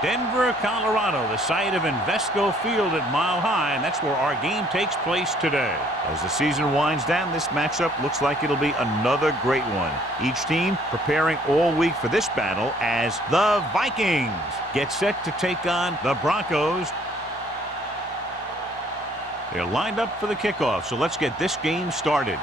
Denver, Colorado, the site of Invesco Field at Mile High, and that's where our game takes place today. As the season winds down, this matchup looks like it'll be another great one. Each team preparing all week for this battle as the Vikings get set to take on the Broncos. They're lined up for the kickoff, so let's get this game started.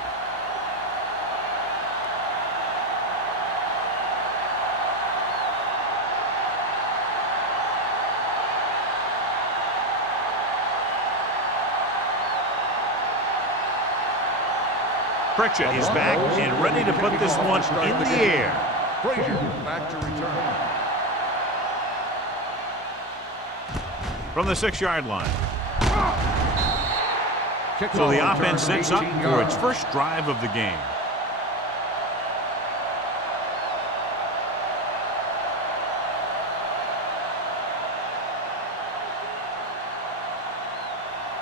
Pritchett is back and ready to put this one in the air. Back to return. From the 6-yard line. So the offense sets up for its first drive of the game.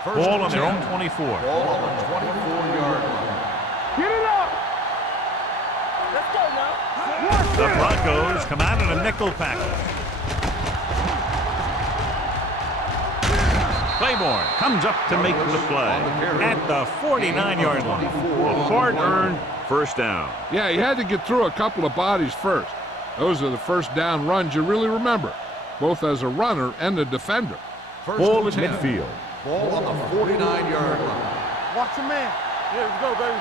Ball on their own 24. Ball on the 24-yard line. Get it up! Let's go now. The Broncos come out in a nickel package. Claiborne comes up to make the play at the 49-yard line. A hard-earned first down. Yeah, he had to get through a couple of bodies first. Those are the first down runs you really remember, both as a runner and a defender. Ball at midfield. Ball on the 49-yard line. Watch your man. Here we go, baby.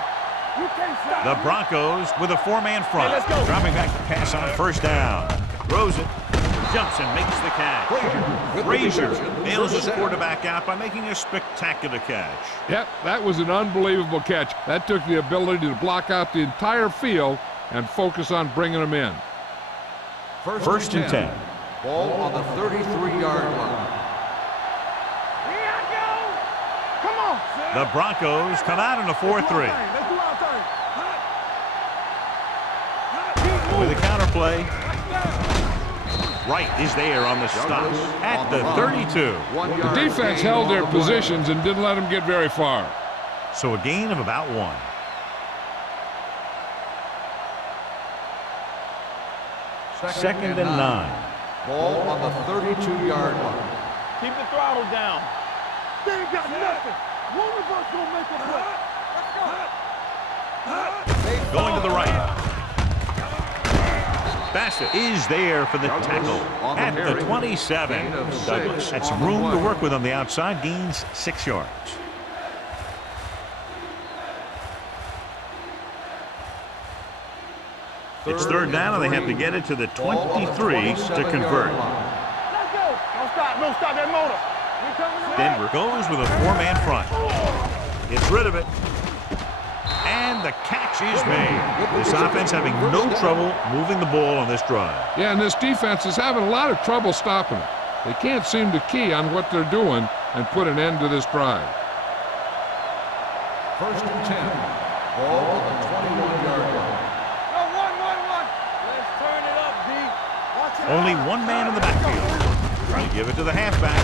You can't stop. The Broncos with a 4-man front. Hey, let's go. Dropping back to pass on first down. Throws it. Jumps and makes the catch. Frazier bails his quarterback out by making a spectacular catch. Yep, that was an unbelievable catch. That took the ability to block out the entire field and focus on bringing them in. First and 10. Ball on the 33-yard line. Here I go. Come on. The Broncos come out in a 4-3. Let's do our thing. With a counterplay. Wright is there on the stop at the 32. The defense held their positions and didn't let them get very far. So a gain of about 1. Second and 9. Ball on the 32-yard line. Keep the throttle down. They ain't got nothing. One of us gonna make a play. Let's go. Going to the right. Bassett is there for the tackle at the 27. Douglas had some room to work with on the outside, gains 6 yards. It's third down, and they have to get it to the 23 to convert. Let's go. Don't stop that motor. We coming around. Denver goes with a 4-man front. Gets rid of it. And the catch is made. This offense having no trouble moving the ball on this drive. Yeah, and this defense is having a lot of trouble stopping it. They can't seem to key on what they're doing and put an end to this drive. First and 10. Ball on the 21-yard line. Go, 1-1-1. Let's turn it up, D. Watch it. Only one man in the backfield. Trying to give it to the halfback.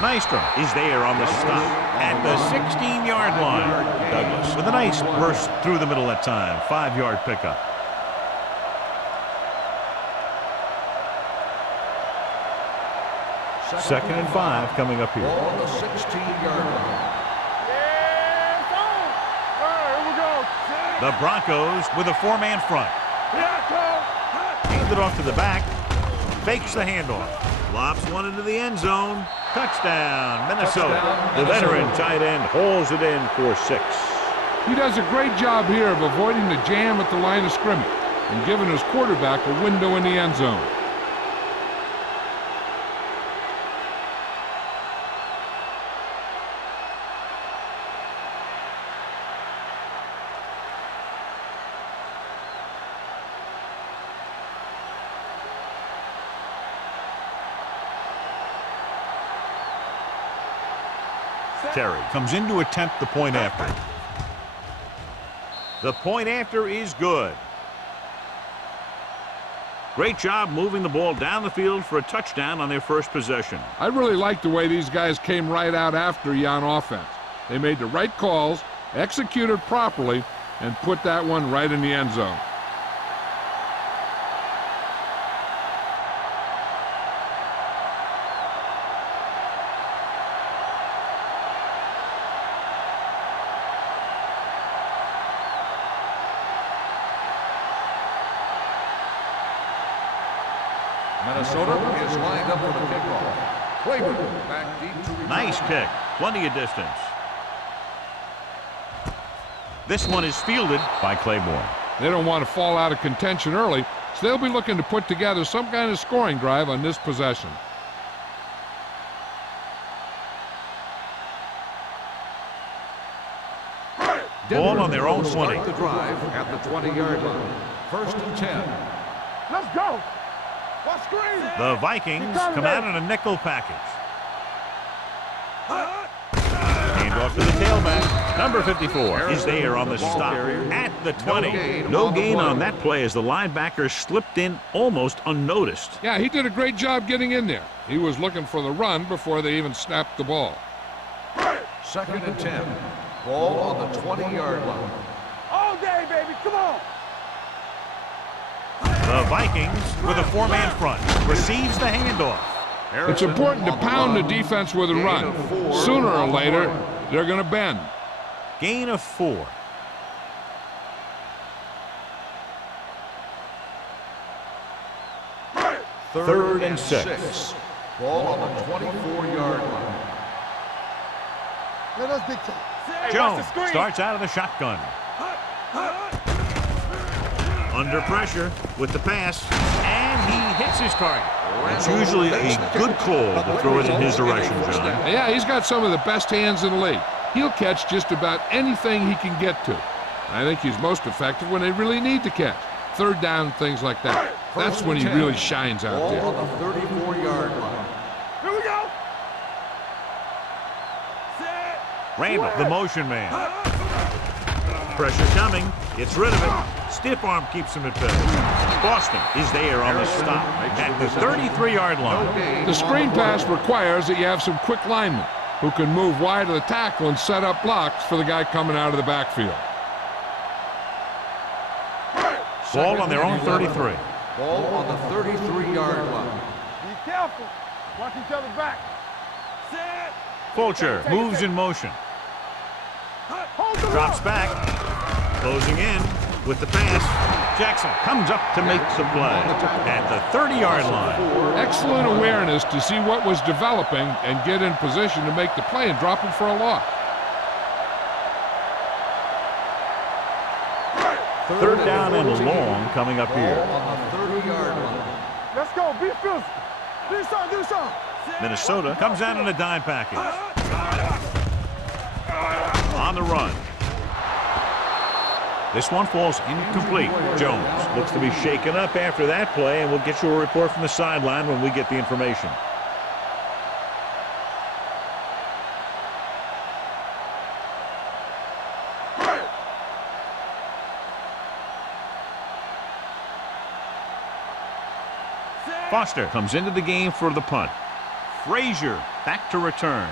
Nystrom is there on the stop at the 16-yard line. Douglas with a nice burst through the middle that time. 5-yard pickup. Second and 5 coming up here. Ball on the 16-yard line. Yeah, it's on. All right, here we go. The Broncos with a 4-man front. Here I come. Hand it off to the back. Fakes the handoff. Lobs one into the end zone. Touchdown, Minnesota. The veteran tight end hauls it in for 6. He does a great job here of avoiding the jam at the line of scrimmage and giving his quarterback a window in the end zone. Terry comes in to attempt the point after. The point after is good. Great job moving the ball down the field for a touchdown on their first possession. I really like the way these guys came right out after you on offense. They made the right calls, executed properly, and put that one right in the end zone. Minnesota is lined up for the kickoff. Claiborne back deep to return. Nice kick. Plenty of distance. This one is fielded by Claiborne. They don't want to fall out of contention early, so they'll be looking to put together some kind of scoring drive on this possession. Ball on their own will 20. start the drive at the 20-yard line. 1st and 10. Let's go. What screen? The Vikings come out in a nickel package. Hand off to the tailback. Number 54 is there on the stop at the 20. No gain on that play as the linebacker slipped in almost unnoticed. Yeah, he did a great job getting in there. He was looking for the run before they even snapped the ball. 2nd and 10. Ball on the 20-yard line. All day, baby. Come on. The Vikings with a 4-man front receives the handoff. It's important to pound the defense with a run. Sooner or later, they're going to bend. Gain of 4. Third and 6. Ball on the 24-yard line. Let us dictate. Hey, Jones watch the screen. starts out of the shotgun. Under pressure with the pass, and he hits his target. It's usually a good call to throw it in his direction, John. Yeah, he's got some of the best hands in the league. He'll catch just about anything he can get to. I think he's most effective when they really need to catch. 3rd down, things like that. That's when he really shines out there. Ball on the 34-yard line. Here we go. Randall, the motion man. Pressure coming. Gets rid of it. Stiff arm keeps him at bay. Boston is there on the stop at the 33-yard line. The screen pass requires that you have some quick linemen who can move wide of the tackle and set up blocks for the guy coming out of the backfield. Ball on their own 33. Ball on the 33-yard line. Be careful. Watch each other back. Fulcher moves in motion. Hold the Drops rock. back. Closing in with the pass. Jackson comes up to make the play at the 30-yard line. Excellent awareness to see what was developing and get in position to make the play and drop it for a loss. 3rd down and long coming up here. On the 30-yard line. Let's go. Be physical. Do something. Do something. Minnesota comes out in a dime package. On the run. This one falls incomplete. Jones looks to be shaken up after that play, and we'll get you a report from the sideline when we get the information. Foster comes into the game for the punt. Frazier back to return.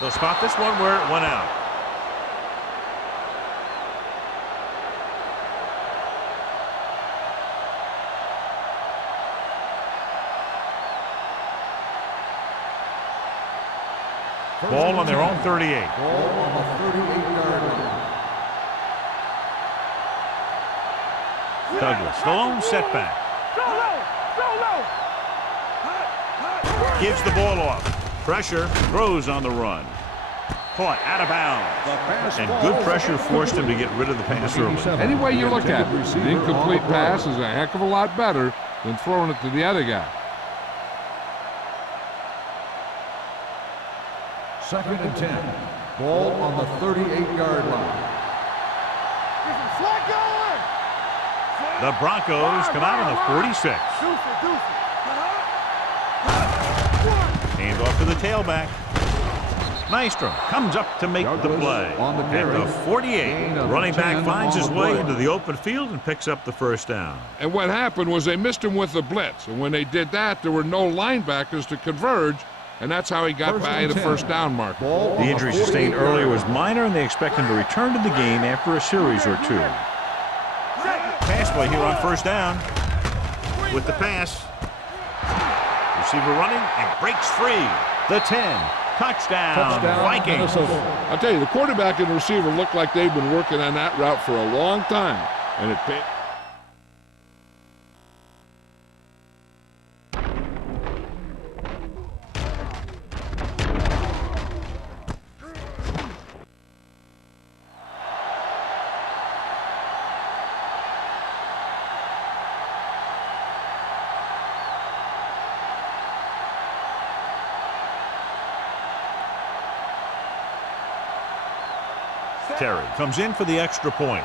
They'll spot this one where it went out. Ball on their own 38. Ball on the 38-yard line. Douglas, the lone setback. Go low. Go low. Gives the ball off. Pressure, throws on the run. Caught out of bounds. And good pressure forced him to get rid of the pass early. Any way you look at it, an incomplete pass is a heck of a lot better than throwing it to the other guy. 2nd and 10. Ball on the 38-yard line. Get some slack going. The Broncos come out on the 46. Deuce it. Deuce it. Hand off to the tailback. Nystrom comes up to make the play. On the At carry. the 48, Gain of running back 10 finds on his the way play. into the open field and picks up the 1st down. And what happened was they missed him with the blitz. And when they did that, there were no linebackers to converge. And that's how he got 1st by and the 10. first down marker. Ball on The the injury sustained 48-yard earlier was line. minor, and they expect him to return to the game after a series or two. Pass play here on 1st down. With the pass. Receiver running and breaks free. The 10. Touchdown, Vikings. Minnesota. I'll tell you, the quarterback and the receiver look like they've been working on that route for a long time, and it paid. Terry comes in for the extra point.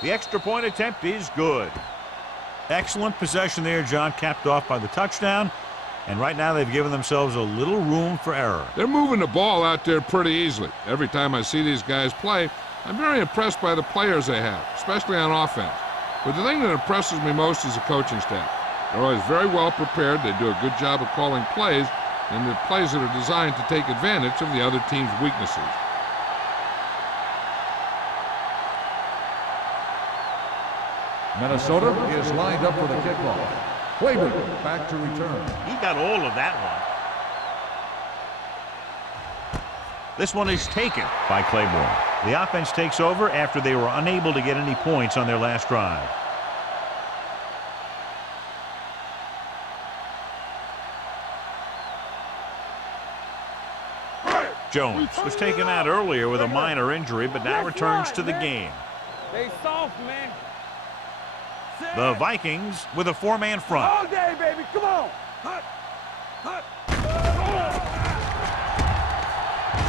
The extra point attempt is good. Excellent possession there, John, capped off by the touchdown. And right now they've given themselves a little room for error. They're moving the ball out there pretty easily. Every time I see these guys play, I'm very impressed by the players they have, especially on offense. But the thing that impresses me most is the coaching staff. They're always very well prepared. They do a good job of calling plays, and the plays that are designed to take advantage of the other team's weaknesses. Minnesota is lined up for the kickoff. Claiborne back to return. He got all of that one. This one is taken by Claiborne. The offense takes over after they were unable to get any points on their last drive. Jones was taken out earlier with a minor injury, but now returns to the game. They soft, man. The Vikings with a four-man front. All day, baby. Come on.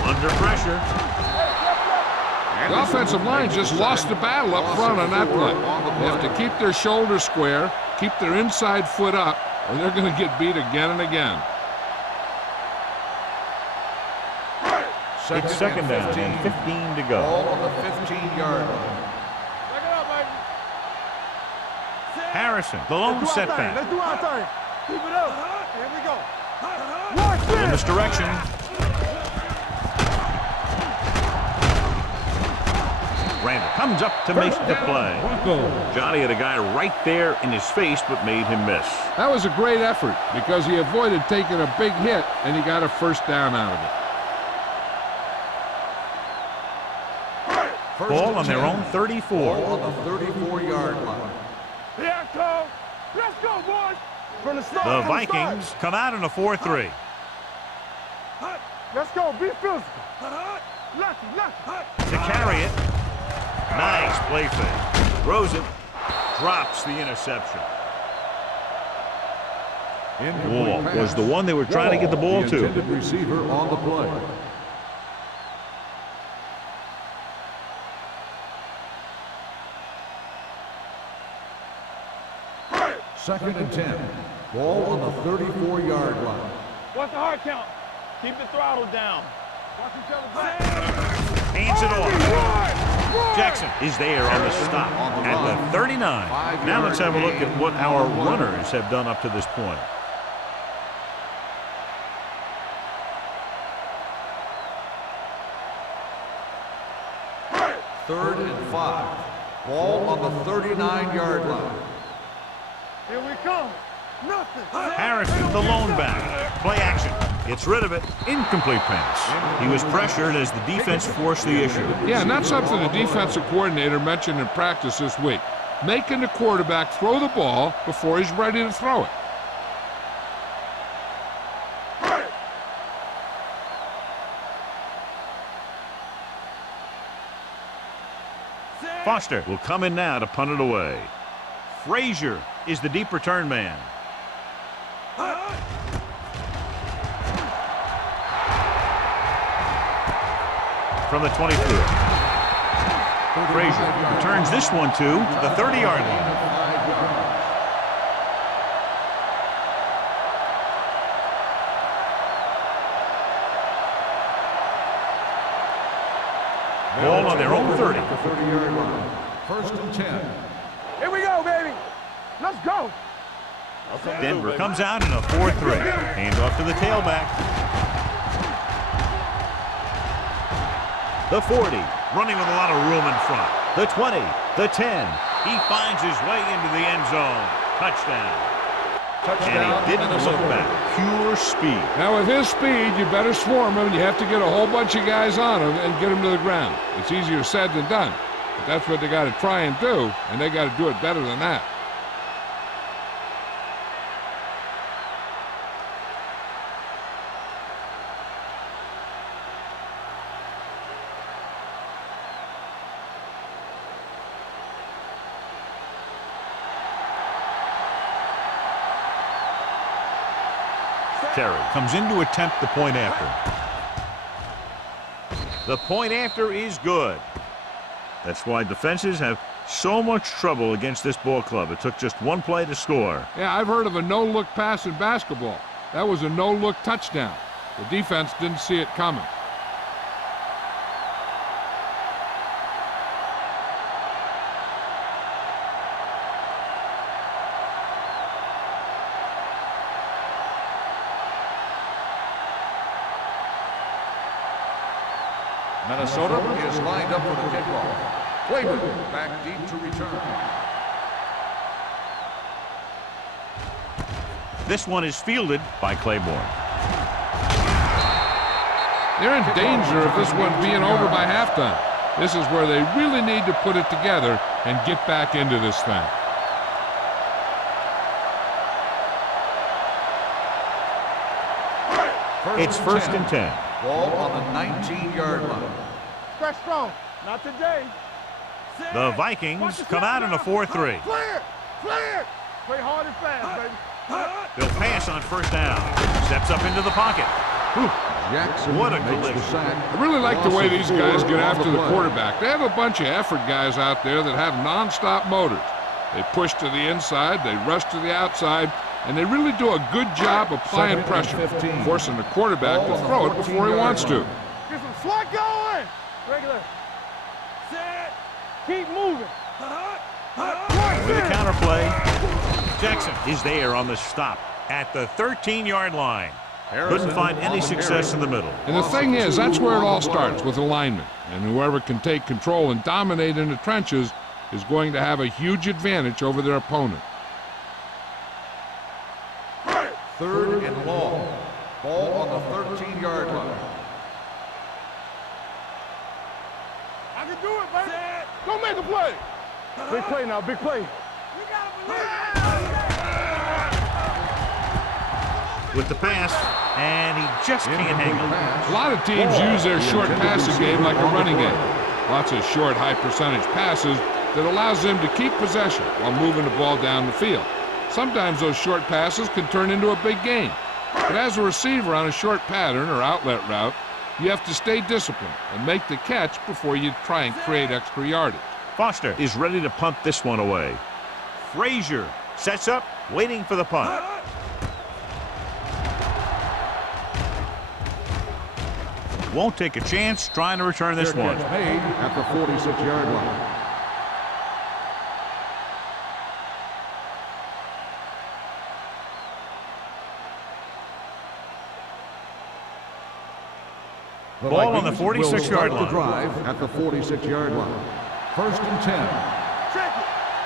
Under pressure. The offensive line just lost the battle up front on that play. They have to keep their shoulders square, keep their inside foot up, or they're going to get beat again and again. It's second down and 15 to go. Ball on the 15-yard line. Harrison, the lone setback. Let's do our thing. Keep it up. Here we go. Watch In this. this direction. Randall comes up to make the play. Johnny had a guy right there in his face, but made him miss. That was a great effort because he avoided taking a big hit, and he got a first down out of it. Ball on their own 34. Ball on the 34-yard line. Here it comes. Let's go, boys. From the start. The from Vikings come out in a 4-3. start. Let's go. Be physical. Lucky. To carry it. Nice play fake. Throws it. Drops the interception. Wall was the one they were trying to get the ball The to. intended receiver on the play. Second and 10. Ball on the 34-yard line. What's the hard count? Keep the throttle down. Watch each other back. Hands it off. Jackson is there on the stop at the 39. Now let's have a look at what our runners have done up to this point. Third and 5. Ball on the 39-yard line. Here we come. Nothing. Harrison, the lone back. Play action. Gets rid of it. Incomplete pass. He was pressured as the defense forced the issue. Yeah, and that's something the defensive coordinator mentioned in practice this week. Making the quarterback throw the ball before he's ready to throw it. Foster will come in now to punt it away. Frazier is the deep return man. From the 24. Frazier returns this one to the 30-yard line. Ball on their own 30. 30-yard line. First and 10. Here we go, baby. Let's go. Denver comes out in a 4-3. Hand off to the tailback. The 40, running with a lot of room in front. The 20, the 10. He finds his way into the end zone. Touchdown. Touchdown, And he didn't look back. Pure speed. Now, with his speed, you better swarm him, and you have to get a whole bunch of guys on him and get him to the ground. It's easier said than done. But that's what they got to try and do, and they got to do it better than that. Terry comes in to attempt the point after. The point after is good. That's why defenses have so much trouble against this ball club. It took just one play to score. Yeah, I've heard of a no-look pass in basketball. That was a no-look touchdown. The defense didn't see it coming. Minnesota is lined up for the kickoff. Claiborne back deep to return. This one is fielded by Claiborne. They're in danger of this one being over by halftime. This is where they really need to put it together and get back into this thing. It's first and 10. Ball on the 19-yard line. Stretch strong. Not today. The Vikings come out in a 4-3. Clear! Clear! Play hard and fast, baby. They'll pass on first down. Steps up into the pocket. Whew. Jackson What a makes the collision. sack. I really like the way these guys get after the quarterback. They have a bunch of effort guys out there that have non-stop motors. They push to the inside, they rush to the outside, and they really do a good job applying pressure, forcing the quarterback to throw it before he wants to. Get some swat going. Regular. Set. Keep moving. With a counter play, Jackson is there on the stop at the 13-yard line. Couldn't find any success in the middle. And the thing is, that's where it all starts, with alignment. And whoever can take control and dominate in the trenches is going to have a huge advantage over their opponent. Third and long. Ball on the 13-yard line. I can do it, baby. Go make a play. Big play now, big play. With the pass, and he just can't hang on. A lot of teams use their short passing game like a running game. Lots of short, high-percentage passes that allows them to keep possession while moving the ball down the field. Sometimes those short passes can turn into a big game. But as a receiver on a short pattern or outlet route, you have to stay disciplined and make the catch before you try and create extra yardage. Foster is ready to punt this one away. Frazier sets up, waiting for the punt. Won't take a chance trying to return this one. Made at the 46-yard line. Ball on the 46-yard line. Drive at the 46-yard line. First and 10. Check it.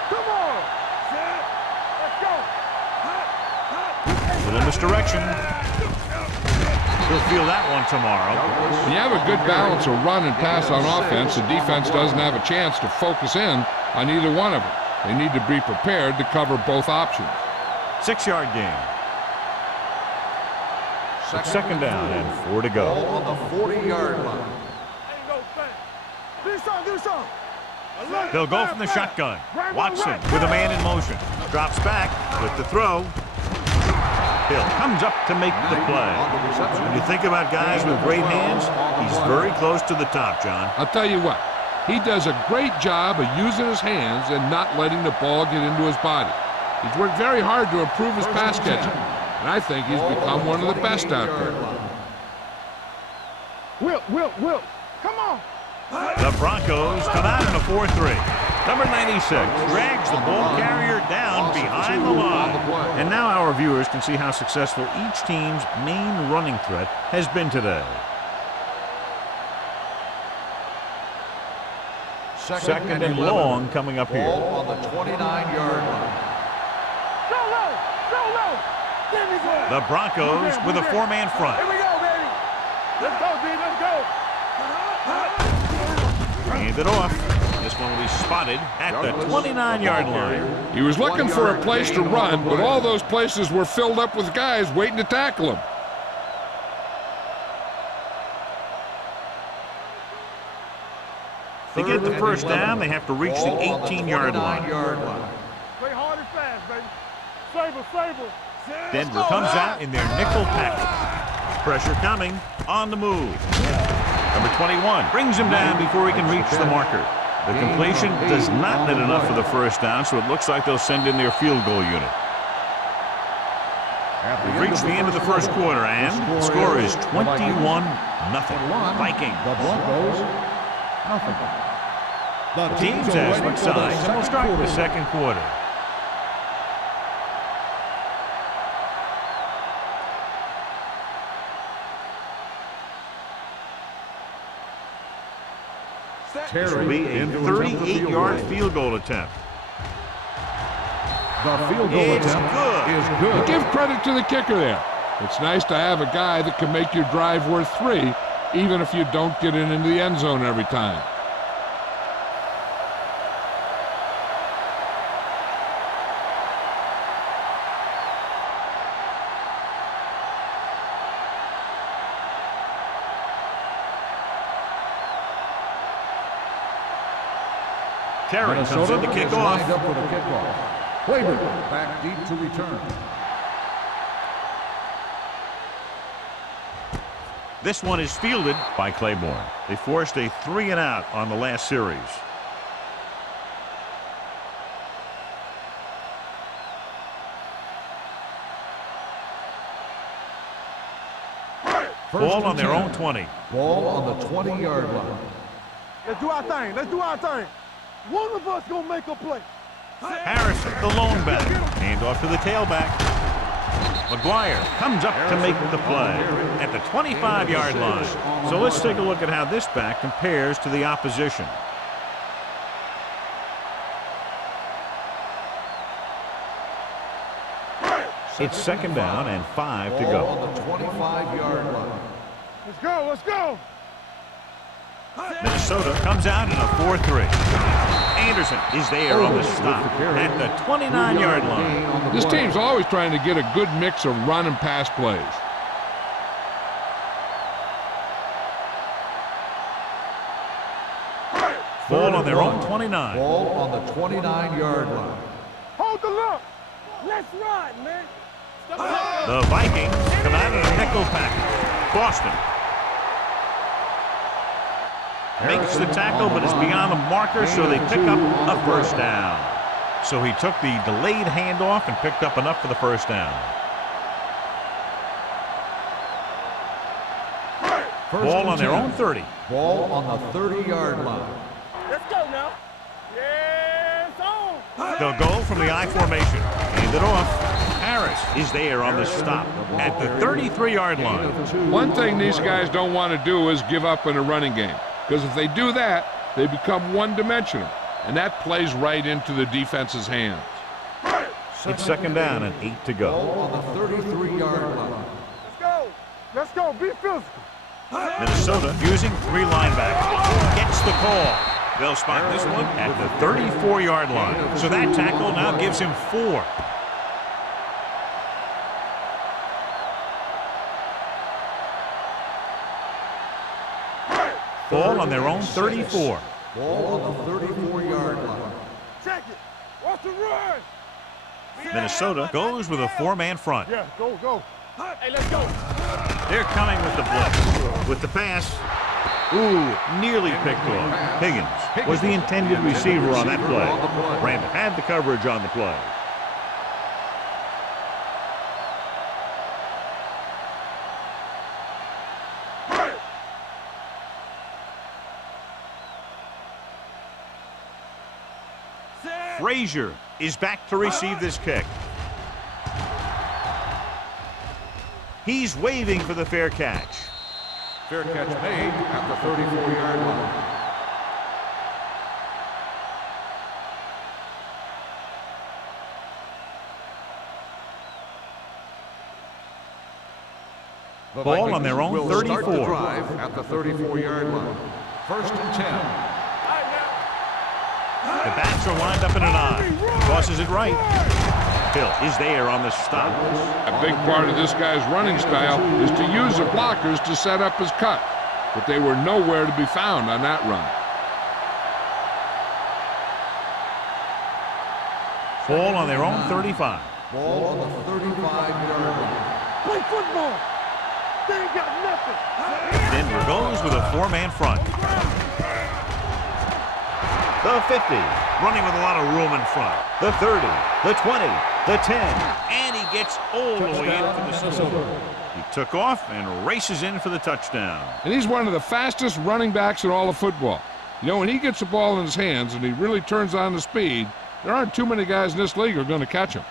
Come on. Set. Let's go. Little misdirection. He'll feel that one tomorrow. When you have a good balance of run and pass on offense, the defense doesn't have a chance to focus in on either one of them. They need to be prepared to cover both options. 6-yard gain. Second down and 4 to go. Ball on the 40-yard line. Ain't no thing. Do something. They'll go from the shotgun. Watson with a man in motion. Drops back with the throw. Hill comes up to make the play. When you think about guys with great hands, he's very close to the top, John. I'll tell you what, he does a great job of using his hands and not letting the ball get into his body. He's worked very hard to improve his pass catching, and I think he's become one of the best out there. Will, come on. The Broncos come out in a 4-3. Number 96 drags the ball carrier down behind the line. And now our viewers can see how successful each team's main running threat has been today. Second and long coming up here. Ball on the 29-yard line. Go low. The Broncos with a four-man front. Here we go, baby. Let's go, D. Let's go. Hand it off. This one will be spotted at the 29-yard line. He was looking for a place to run, but all those places were filled up with guys waiting to tackle him. To get the first down, they have to reach the 18-yard line. Play hard and fast, baby. Saber. Denver comes out in their nickel package. Pressure coming, on the move. Number 21 brings him down before he can reach the marker. The completion does not net enough for the first down, so it looks like they'll send in their field goal unit. We've reached the end of the first quarter, and the score is 21-0. Vikings. The Broncos, nothing. The teams have switched sides, and we'll start the second quarter. This will be a 38-yard field goal attempt. The field goal It's attempt good. is good. Give credit to the kicker there. It's nice to have a guy that can make your drive worth 3, even if you don't get it into the end zone every time. Terry comes Minnesota in to kick is off. lined up for the kickoff. Claiborne back deep to return. This one is fielded by Claiborne. They forced a 3-and-out on the last series. Ball on their own 20. Ball on the 20-yard line. Let's do our thing. One of us gonna make a play. Harrison, the lone back. Hand off to the tailback. McGuire comes up to make the play at the 25-yard line. So let's take a look at how this back compares to the opposition. It's second down and 5 to Ball go. on the 25-yard line. Let's go. Minnesota comes out in a 4-3. Anderson is there on the stop at the 29-yard line. This team's always trying to get a good mix of run and pass plays. Ball on their own 29. Ball on the 29-yard line. Hold the look. Let's ride, man. The Vikings come out in a nickel package. Boston makes the tackle, but it's beyond the marker, so they pick up a first down. So he took the delayed handoff and picked up enough for the first down. Ball on their own 30. Ball on the 30-yard line. Let's go now. Yes, on. They'll go from the I formation. Hand it off. Harris is there on the stop at the 33-yard line. One thing these guys don't want to do is give up in a running game, because if they do that, they become one-dimensional, and that plays right into the defense's hands. It's second down and 8 to go. Ball on the 33-yard line. Let's go. Be physical. Minnesota using 3 linebackers. Gets the call. They'll spot this one at the 34-yard line. So that tackle now gives him 4. Ball on their own 34. Ball on the 34-yard line. Check it. Watch the run. Minnesota goes with a 4-man front. Yeah, go. Hey, let's go. They're coming with the blitz. With the pass. Ooh, nearly picked off. Higgins was the intended receiver on that play. Randall had the coverage on the play. Frazier is back to receive this kick. He's waving for the fair catch. Fair catch made at the 34-yard line. The Ball Vikings on their own will 34. start the drive at the 34-yard line. 1st and 10. The backs are lined up in an I. Tosses it right. Hill is there on the stop. A big part of this guy's running style is to use the blockers to set up his cut, but they were nowhere to be found on that run. Ball on their own 35. Ball on the 35-yard line. Play football. They ain't got nothing. Denver goes with a 4-man front. The 50, running with a lot of room in front. The 30, the 20, the 10, and he gets all the way in for the score. He took off and races in for the touchdown. And he's one of the fastest running backs in all of football. You know, when he gets the ball in his hands and he really turns on the speed, there aren't too many guys in this league who are going to catch him.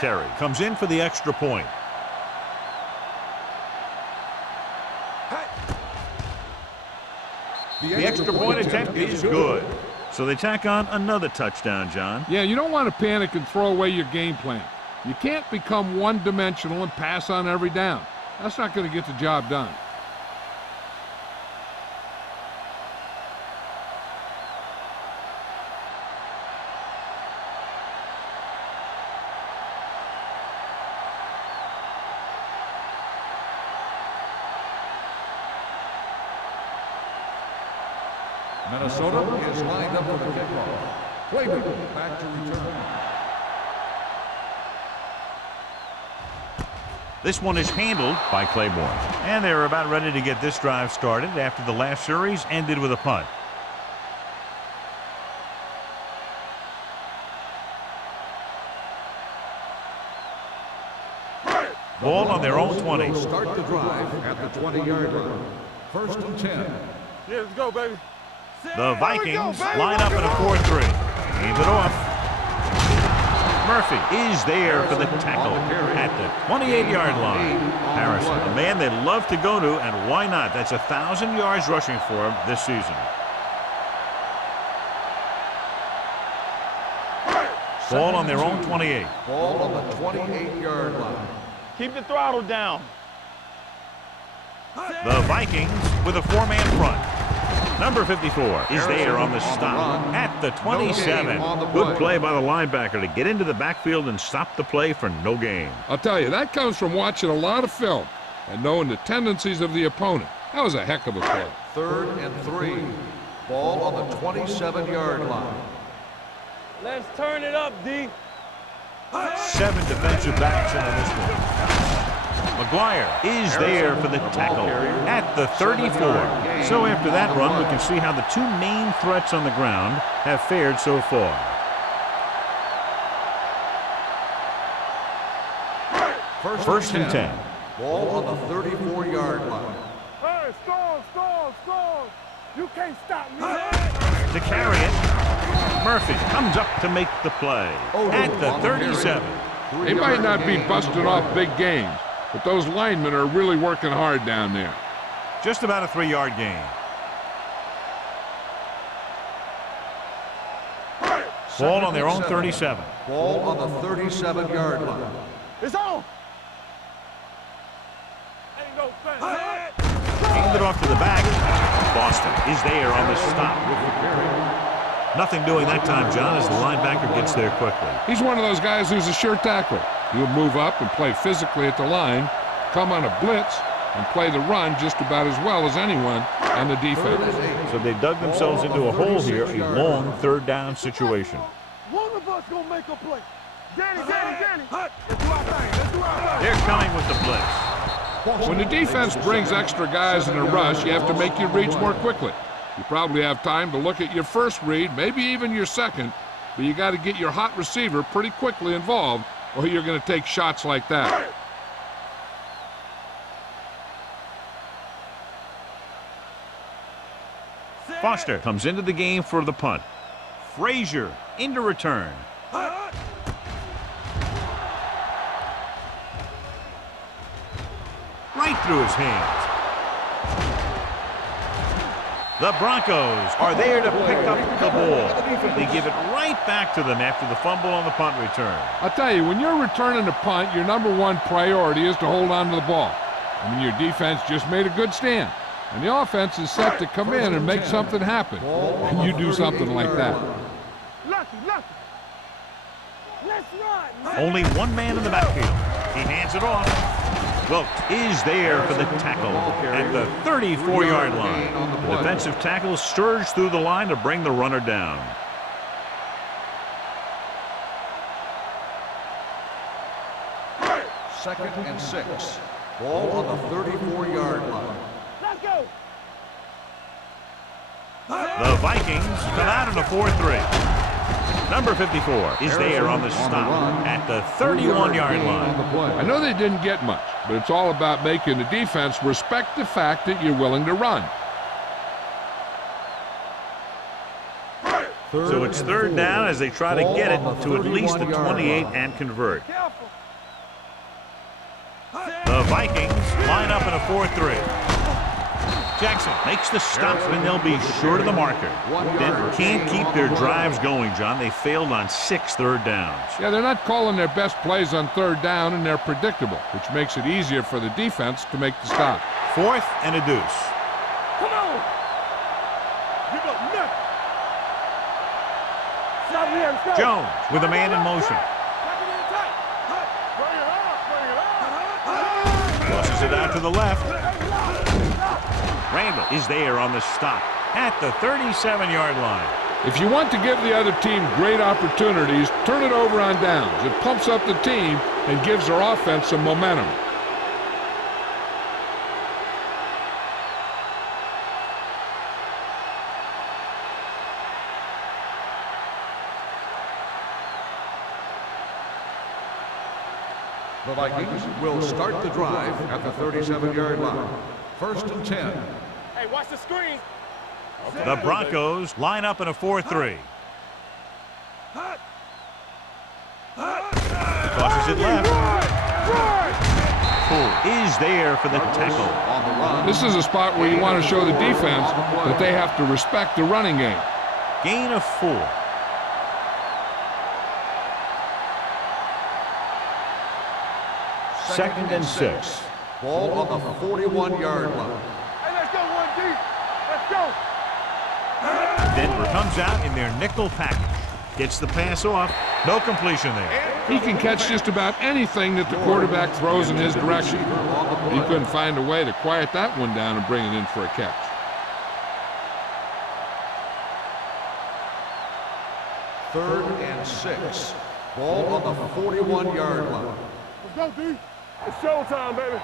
Terry comes in for the extra point. The extra point attempt is good. So they tack on another touchdown, John. Yeah, you don't want to panic and throw away your game plan. You can't become one-dimensional and pass on every down. That's not going to get the job done. Minnesota is lined up for the kickoff. Claiborne back to return. This one is handled by Claiborne. And they're about ready to get this drive started after the last series ended with a punt. Ball on their own 20. Start the drive at the 20-yard line. 1st and 10. Yeah, let's go, baby. The Vikings line up in a 4-3. Hands it off. Murphy is there for the tackle at the 28-yard line. Harrison, a man they love to go to, and why not? That's 1,000 yards rushing for him this season. Ball on their own 28. Ball on the 28-yard line. Keep the throttle down. The Vikings with a 4-man front. Number 54 is there on the stop at the 27. Good play by the linebacker to get into the backfield and stop the play for no gain. I'll tell you, that comes from watching a lot of film and knowing the tendencies of the opponent. That was a heck of a play. 3rd and 3. Ball on the 27-yard line. Let's turn it up, D. 7 defensive backs into this one. McGuire is there for the tackle at the 34. So after that run, we can see how the two main threats on the ground have fared so far. First and 10. Ball on the 34-yard line. Hey, stall. You can't stop me. To carry it, Murphy comes up to make the play at the 37. They might not be busting off big games, but those linemen are really working hard down there. Just about a 3-yard gain. Ball on their own 37. Ball on the 37-yard line. It's on. Ain't no thing. Hand it off to the back. Boston is there on the stop. Nothing doing that time, John, as the linebacker gets there quickly. He's one of those guys who's a sure tackler. He'll move up and play physically at the line, come on a blitz, and play the run just about as well as anyone on the defense. So they dug themselves into a hole here, a long 3rd down situation. One of us gonna make a play. Danny. Let's do our thing. They're coming with the blitz. When the defense brings extra guys in a rush, you have to make your reads more quickly. You probably have time to look at your first read, maybe even your second, but you got to get your hot receiver pretty quickly involved, or you're going to take shots like that. Foster comes into the game for the punt. Frazier into return. right through his hands. The Broncos are there to pick up the ball. They give it right back to them after the fumble on the punt return. I'll tell you, when you're returning a punt, your #1 priority is to hold on to the ball. I mean, your defense just made a good stand. And the offense is set to come in and make something happen. And you do something like that. Only one man in the backfield. He hands it off. Wilkes is there for the tackle at the 34-yard line. The defensive tackle surged through the line to bring the runner down. Second and 6. Ball on the 34-yard line. Let's go. The Vikings come out in a 4-3. Number 54 is there on the stop at the 31-yard line. I know they didn't get much, but it's all about making the defense respect the fact that you're willing to run. So it's third down as they try to get it to at least the 28 and convert. The Vikings line up in a 4-3. Jackson makes the stop, and they'll be short of the marker. Denver can't keep their drives going, John. They failed on 6 third downs. Yeah, they're not calling their best plays on third down, and they're predictable, which makes it easier for the defense to make the stop. 4th and a deuce. Come on. Give up nothing. Stop here, let's go. Jones with a man in motion. Tosses it out to the left. Randall is there on the stop at the 37-yard line. If you want to give the other team great opportunities, turn it over on downs. It pumps up the team and gives their offense some momentum. The Vikings will start the drive at the 37-yard line. 1st and 10. Hey, watch the screen. The Broncos line up in a 4-3. Tosses it left. Poole is there for the tackle. This is a spot where you want to show the defense that they have to respect the running game. Gain of 4. Second and 6. Ball on the 41-yard line. Hey, let's go, 1D. Let's go. Denver comes out in their nickel package. Gets the pass off. No completion there. He can catch just about anything that the quarterback throws in his direction. He couldn't find a way to quiet that one down and bring it in for a catch. Third and 6. Ball on the 41-yard line. Let's go, D. It's showtime, baby.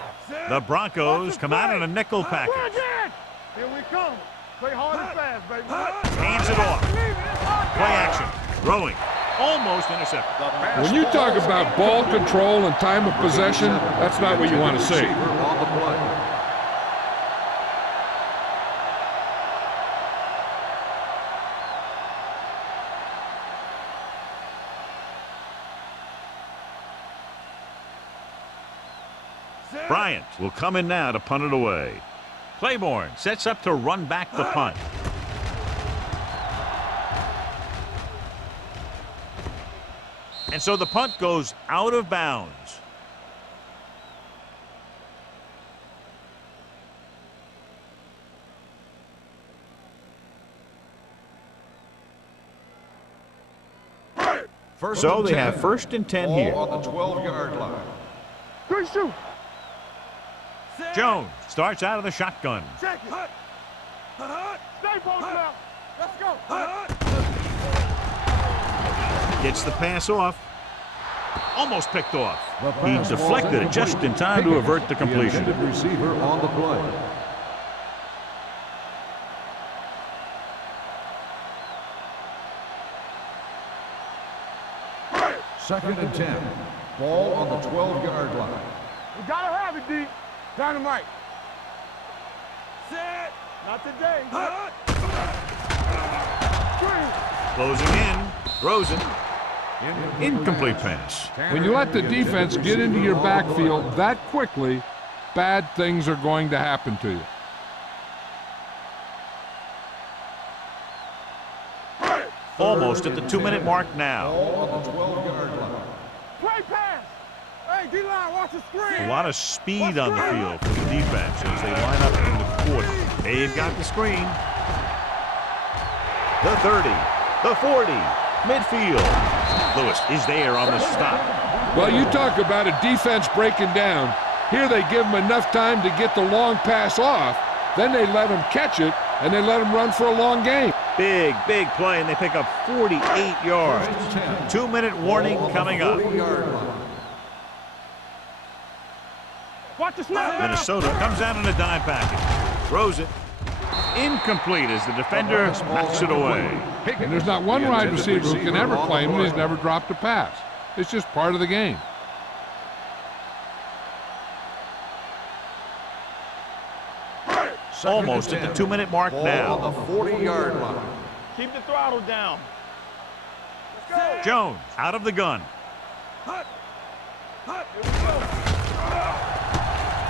The Broncos come out in a nickel package. Here we come. Play hard and fast, baby. Hands it off. Play action. Throwing. Almost intercepted. When you talk about ball control and time of possession, that's not what you want to see. On the play. Bryant will come in now to punt it away. Claiborne sets up to run back the punt. And so the punt goes out of bounds. So they have 1st and 10 here. Ball on the 12-yard line. Good shoot. Jones starts out of the shotgun. Check it. Stay posted out. Let's go. Gets the pass off. Almost picked off. He deflected it just in time to avert the completion. The receiver on the play. Second and 10. Ball on the 12-yard line. We gotta have it, D. Dynamite. Set. Not today. Closing in. Throws it. Incomplete pass. When you let the defense get into your backfield that quickly, bad things are going to happen to you. Almost at the 2-minute mark now. Ball on the 12-yard line. Play pass. Hey, D-line, watch the screen. A lot of speed on the field for the defense as they line up in the quarter. They've got the screen. The 30, the 40, midfield. Lewis is there on the stop. Well, you talk about a defense breaking down. Here they give them enough time to get the long pass off. Then they let them catch it, and they let them run for a long game. Big play, and they pick up 48 yards. 2-minute warning coming up. 40-yard line. Watch the snap. Minnesota comes out in a dime package. Throws it. Incomplete as the defender knocks it away. And there's not one wide receiver who can ever claim that he's never dropped a pass. It's just part of the game. Almost at the 2-minute mark now. Ball on the 40-yard line. Keep the throttle down. Jones out of the gun.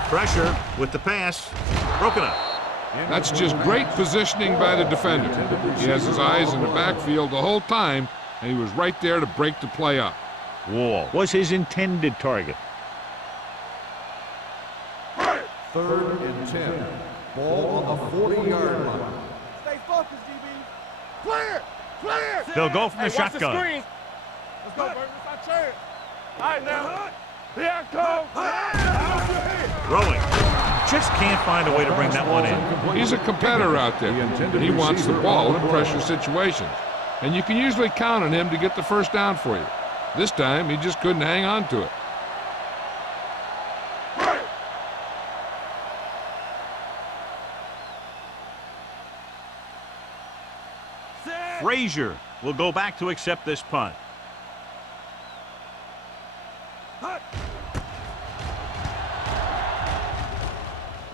Pressure with the pass. Broken up. That's just great positioning by the defender. He has his eyes in the backfield the whole time, and he was right there to break the play up. Wall was his intended target. 3rd and 10. Ball on the 40-yard line. Stay focused, DB. Clear. Clear. They'll go from the Watch the shotgun. screen. Let's go, baby. It's our chance. All right, now. Here I come. Throwing. Just can't find a way to bring that one in. He's a competitor out there, and he wants the ball in pressure situations. And you can usually count on him to get the first down for you. This time, he just couldn't hang on to it. Frazier will go back to accept this punt.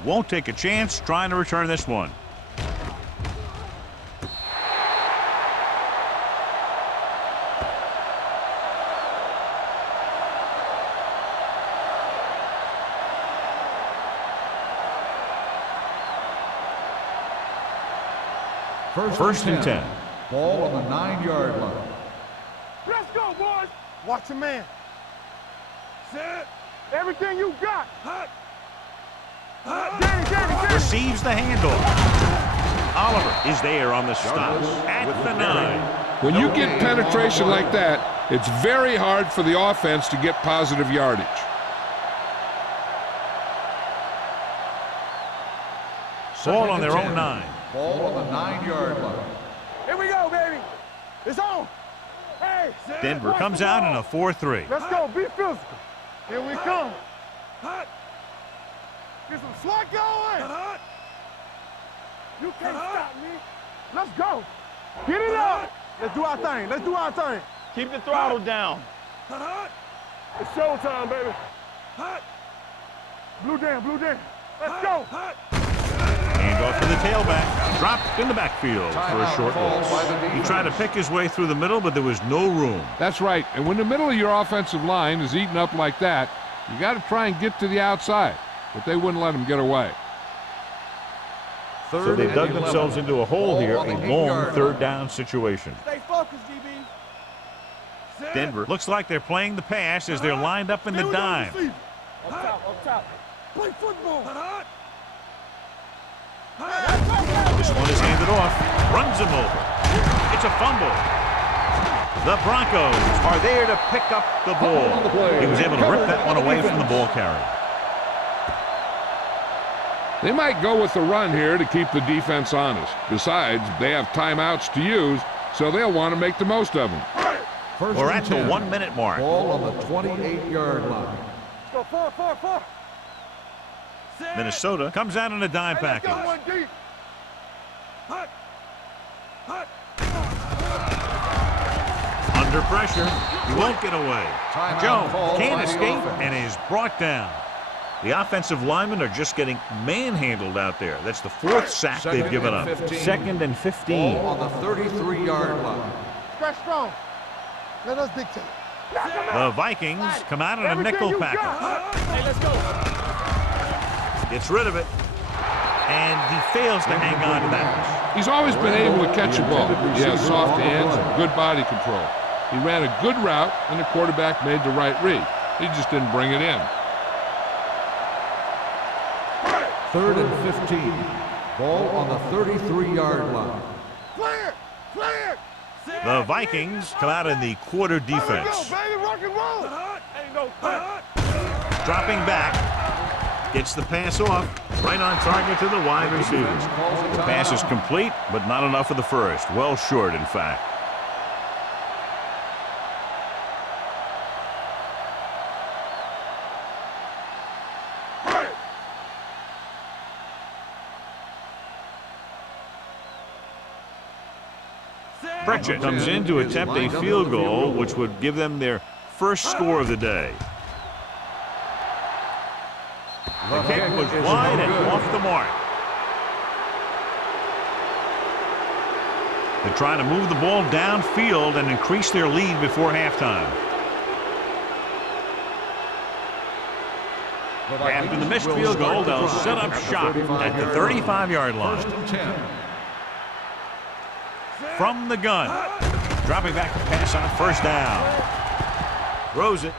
Won't take a chance trying to return this one. First and 10. Ball on the 9-yard line. Let's go, boys. Watch your man. Set. Everything you got. Danny. Receives the handoff. Oliver is there on the stop at the 9. When you get penetration like that, it's very hard for the offense to get positive yardage. Ball on their own 9. Ball on the 9-yard line. Here we go, baby. It's on. Hey. Denver comes out in a 4-3. Let's go. Be physical. Here we come. Get some slack going. You can't stop me. Let's go. Get it up. Let's do our thing. Keep the throttle down. It's showtime, baby. Blue down. Let's go. Handoff to the tailback. Dropped in the backfield for a short loss. He tried to pick his way through the middle, but there was no room. That's right. And when the middle of your offensive line is eaten up like that, you got to try and get to the outside. But they wouldn't let him get away. So they dug themselves into a hole here, a long 3rd down situation. Stay focused, DB. Denver looks like they're playing the pass as they're lined up in the dime. Up top. Play football. This one is handed off. Runs him over. It's a fumble. The Broncos are there to pick up the ball. He was able to rip that one away from the ball carrier. They might go with the run here to keep the defense honest. Besides, they have timeouts to use, so they'll want to make the most of them. We're at the 1-minute mark. Ball on the 28-yard line. Let's go. 4. Minnesota comes out in a dime package. Let's go, one deep. Under pressure. He won't get away. Timeout Jones called can't by the escape offense. and is brought down. The offensive linemen are just getting manhandled out there. That's the 4th sack they've given up. 2nd and 15. Ball on the 33-yard line. Stretch strong. Let us dictate. The Vikings come out in a nickel package. Hey, let's go. Gets rid of it. And he fails to hang on to that. He's always been able to catch a ball. He has soft hands and good body control. He ran a good route, and the quarterback made the right read. He just didn't bring it in. 3rd and 15. Ball on the 33-yard line. Clear! Clear! The Vikings come out in the quarter defense. Let's go, baby! Rock and roll! Ain't no Dropping back. Gets the pass off. Right on target to the wide receivers. The pass is complete, but not enough for the first. Well short, in fact. Pritchett comes in to attempt a field goal, which would give them their first score of the day. The kick was wide and off the mark. They're trying to move the ball downfield and increase their lead before halftime. After the missed field goal, they'll set up shop at the 35-yard line. 1st and 10. From the gun. Dropping back to pass on first down. Throws it.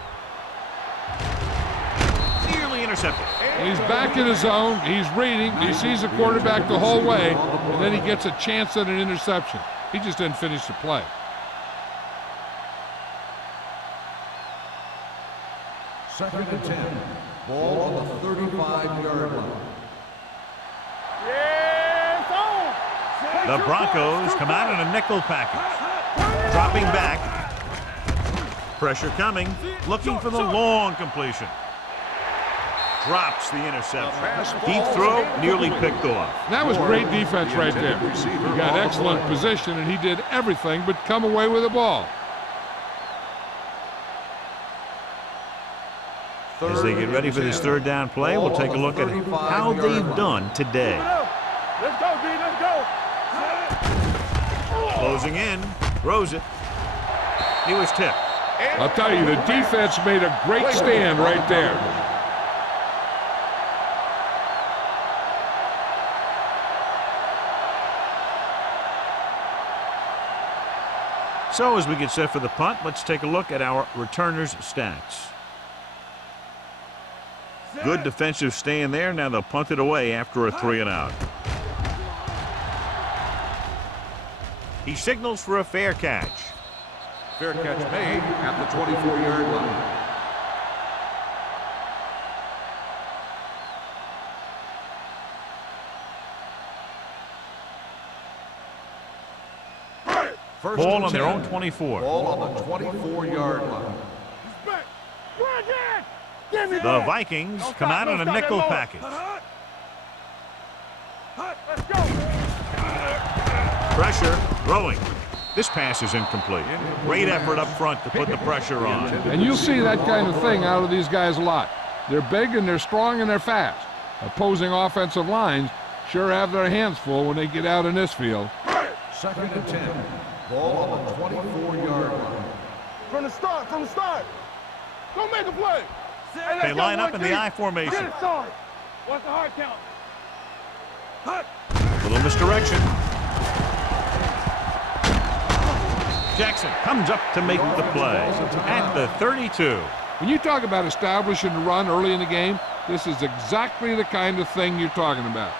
Nearly intercepted. He's back in his zone. He's reading. He sees the quarterback the whole way, and then he gets a chance at an interception. He just didn't finish the play. 2nd and 10. Ball on the 35-yard line. Yeah, it's on! The Broncos come out in a nickel package. Dropping back. Pressure coming. Looking for the long completion. Drops the interception. Deep throw, nearly picked off. That was great defense right there. He got excellent position, and he did everything but come away with the ball. As they get ready for this third down play, we'll take a look at how they've done today. Let's go, D, let's go! Closing in, throws it. He was tipped. I'll tell you, the defense made a great stand right there. So as we get set for the punt, let's take a look at our returners' stats. Good defensive stand there. Now they'll punt it away after a 3-and-out. He signals for a fair catch. Fair catch made at the 24-yard line. Ball on their own 24. Ball on the 24-yard line. The Vikings come out in a nickel package. Let's go! Pressure, throwing. This pass is incomplete. Great effort up front to put the pressure on. And you'll see that kind of thing out of these guys a lot. They're big and they're strong and they're fast. Opposing offensive lines sure have their hands full when they get out in this field. 2nd and 10. Ball on the 24-yard line. From the start, from the start. Go make a play. Hey, They line up in the I formation. Get it, son. What's the hard count? Little misdirection. Jackson comes up to make the play at the 32. When you talk about establishing the run early in the game, this is exactly the kind of thing you're talking about.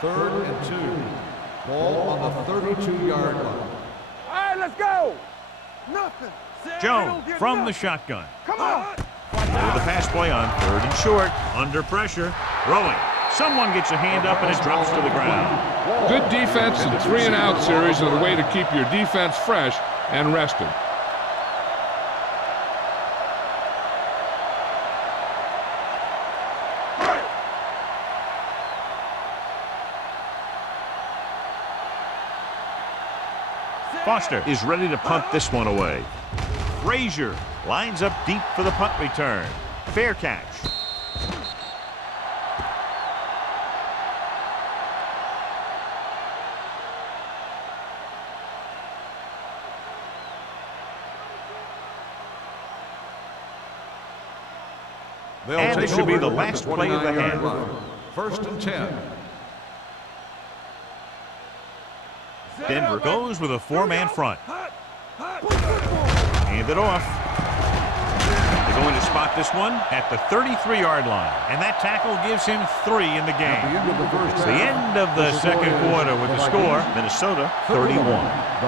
3rd and 2. Ball on the 32-yard line. All right, let's go. Nothing. Jones from the shotgun. Come on. With the pass play on 3rd and short. Under pressure. Throwing. Someone gets a hand up and it drops to the ground. Good defense and 3-and-out series are the way to keep your defense fresh and rested. Foster is ready to punt this one away. Frazier lines up deep for the punt return. Fair catch. They'll And take this should be over the at last play of the 29-yard half. line. 1st and 10. Denver goes with a 4-man front. Hand it off. They're going to spot this one at the 33-yard line. And that tackle gives him 3 in the At game. the end of the first It's the half, end of the second quarter with the score. Minnesota 31,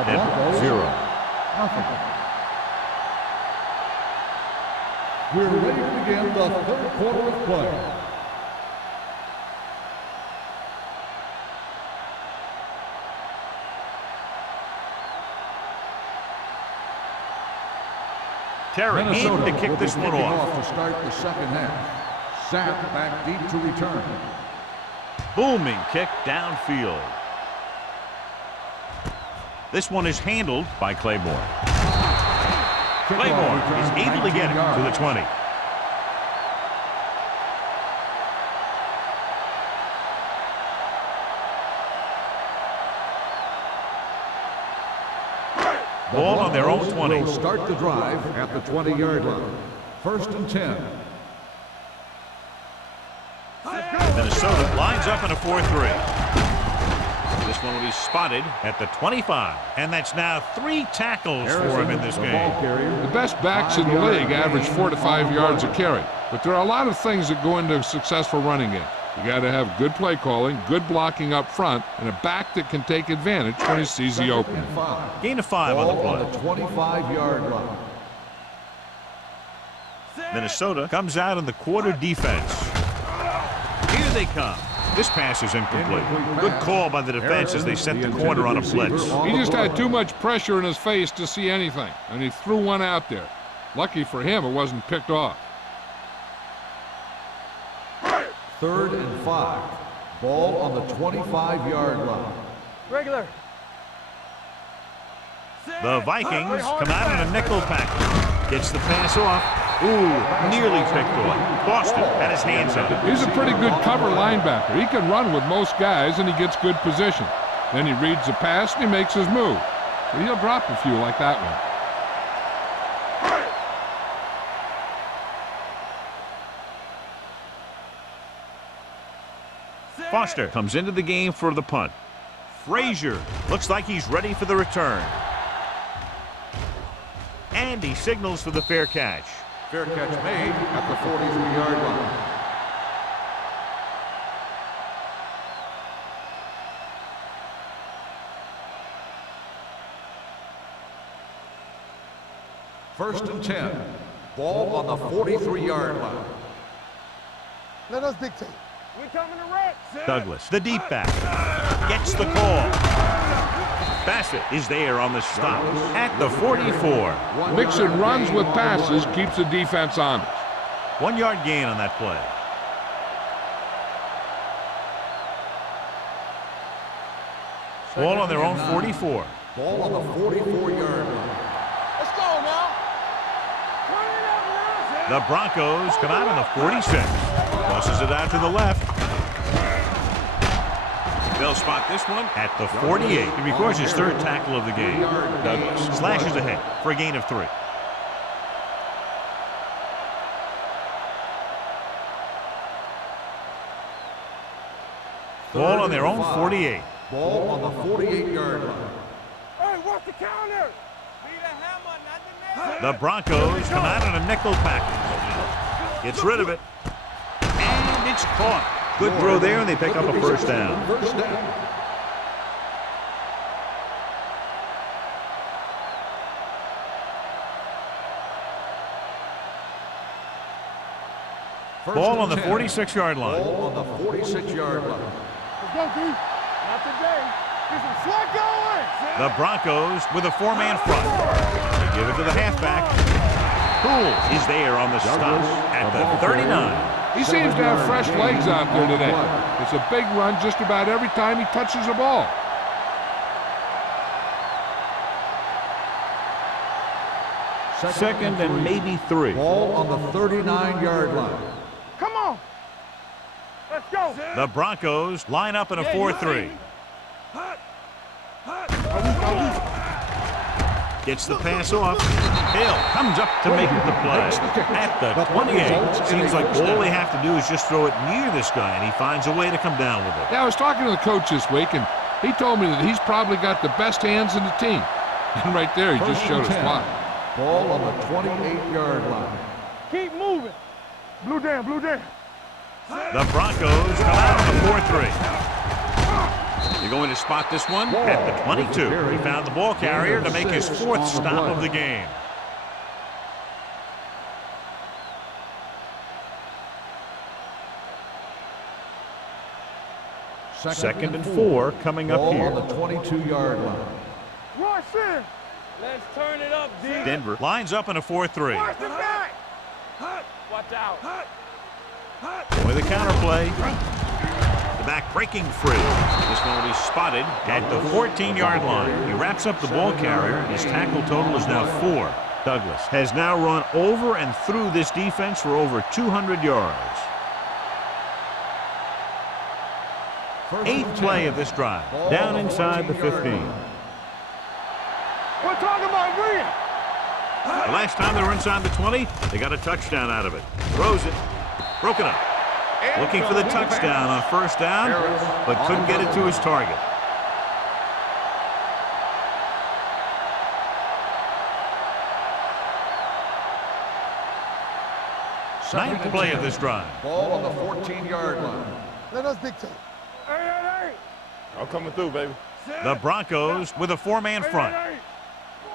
Denver 0. We're ready to begin the third quarter of play. Terry in Minnesota to kick will be this one kicking off. to start the second half. Sapp back deep to return. Booming kick downfield. This one is handled by Claymore. Claymore is able to get it to the 20. Ball on their own 20. Will start the drive at the 20-yard line. 1st and 10. Minnesota lines up in a 4-3. This one will be spotted at the 25. And that's now 3 tackles for him in this game. The best backs in the league average 4 to 5 yards a carry. But there are a lot of things that go into a successful running game. You got to have good play calling, good blocking up front, and a back that can take advantage when he sees the opening. Gain of 5 on the Ball on play. the 25-yard line. Minnesota comes out in the quarter defense. Here they come. This pass is incomplete. Good call by the defense as they set the corner on a blitz. He just had too much pressure in his face to see anything, and he threw one out there. Lucky for him, it wasn't picked off. 3rd and 5. Ball on the 25-yard line. Regular. The Vikings come out in a nickel package. Gets the pass off. Ooh, nearly picked off. Boston had his hands on it. He's a pretty good cover linebacker. He can run with most guys, and he gets good position. Then he reads the pass, and he makes his move. So he'll drop a few like that one. Foster comes into the game for the punt. Frazier looks like he's ready for the return. And he signals for the fair catch. Fair catch made at the 43-yard line. First and 10. Ball on the 43-yard line. Let us dictate. We coming to wreck. Douglas, the deep back, gets the call. Bassett is there on the stop at the 44. Mixing runs with passes keeps the defense honest. 1-yard gain on that play. Ball on their own 44. Ball on the 44-yard line. Let's go now. The Broncos come out on the 46. Tosses it out to the left. They'll spot this one at the 48. He records his 3rd tackle of the game. Douglas slashes ahead for a gain of 3. Ball on their own 48. Ball on the 48-yard line. Hey, what's the counter? The Broncos come out in a nickel package. Gets rid of it. And it's caught. Good throw there, and they pick up a first down. First down. Ball on the 46-yard line. Ball on the 46-yard line. Let's go, D. Not today. Get some sweat going. The Broncos with a 4-man front. They give it to the halfback. Poole is there on the stop at the 39. He seems to have fresh legs out there today. It's a big run just about every time he touches the ball. Second and maybe 3. Ball on the 39-yard line. Come on. Let's go. The Broncos line up in a 4-3. Gets the pass off. Hill comes up to make the play. At the 28. Seems like all they have to do is just throw it near this guy, and he finds a way to come down with it. Yeah, I was talking to the coach this week, and he told me that he's probably got the best hands in the team. And right there, he just showed us why. Ball on the 28-yard line. Keep moving. Blue down, blue down. The Broncos come out on the 4-3. You're going to spot this one at the 22. He found the ball carrier to make his fourth stop of the game. Second and 4 coming up Ball here. on the 22-yard line. Rush in. Let's turn it up, D. Denver lines up in a 4-3. Watch the back. Watch out. Boy, the counter play. The back breaking free. This one will be spotted at the 14-yard line. He wraps up the ball carrier. His tackle total is now 4. Douglas has now run over and through this defense for over 200 yards. Eighth play of this drive. Down inside the 15. We're talking about Green. The last time they were inside the 20, they got a touchdown out of it. Throws it. Broken up. Looking for the touchdown on first down, but couldn't get it to his target. Ninth play of this drive. Ball on the 14-yard line. Let us dictate. Hey. I'm coming through, baby. The Broncos with a 4-man front.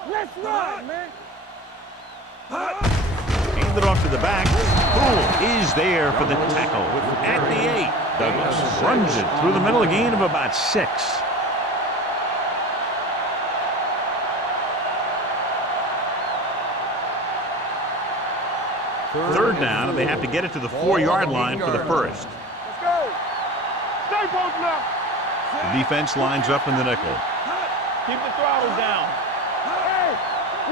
Let's run, man. Handed off to the back. Poole is there for the tackle at the 8. Douglas runs it through the middle, a gain of about 6. Third down, and they have to get it to the 4-yard line for the first. Let's go. Stay posted up. The defense lines up in the nickel. Keep the throttle down. Hey,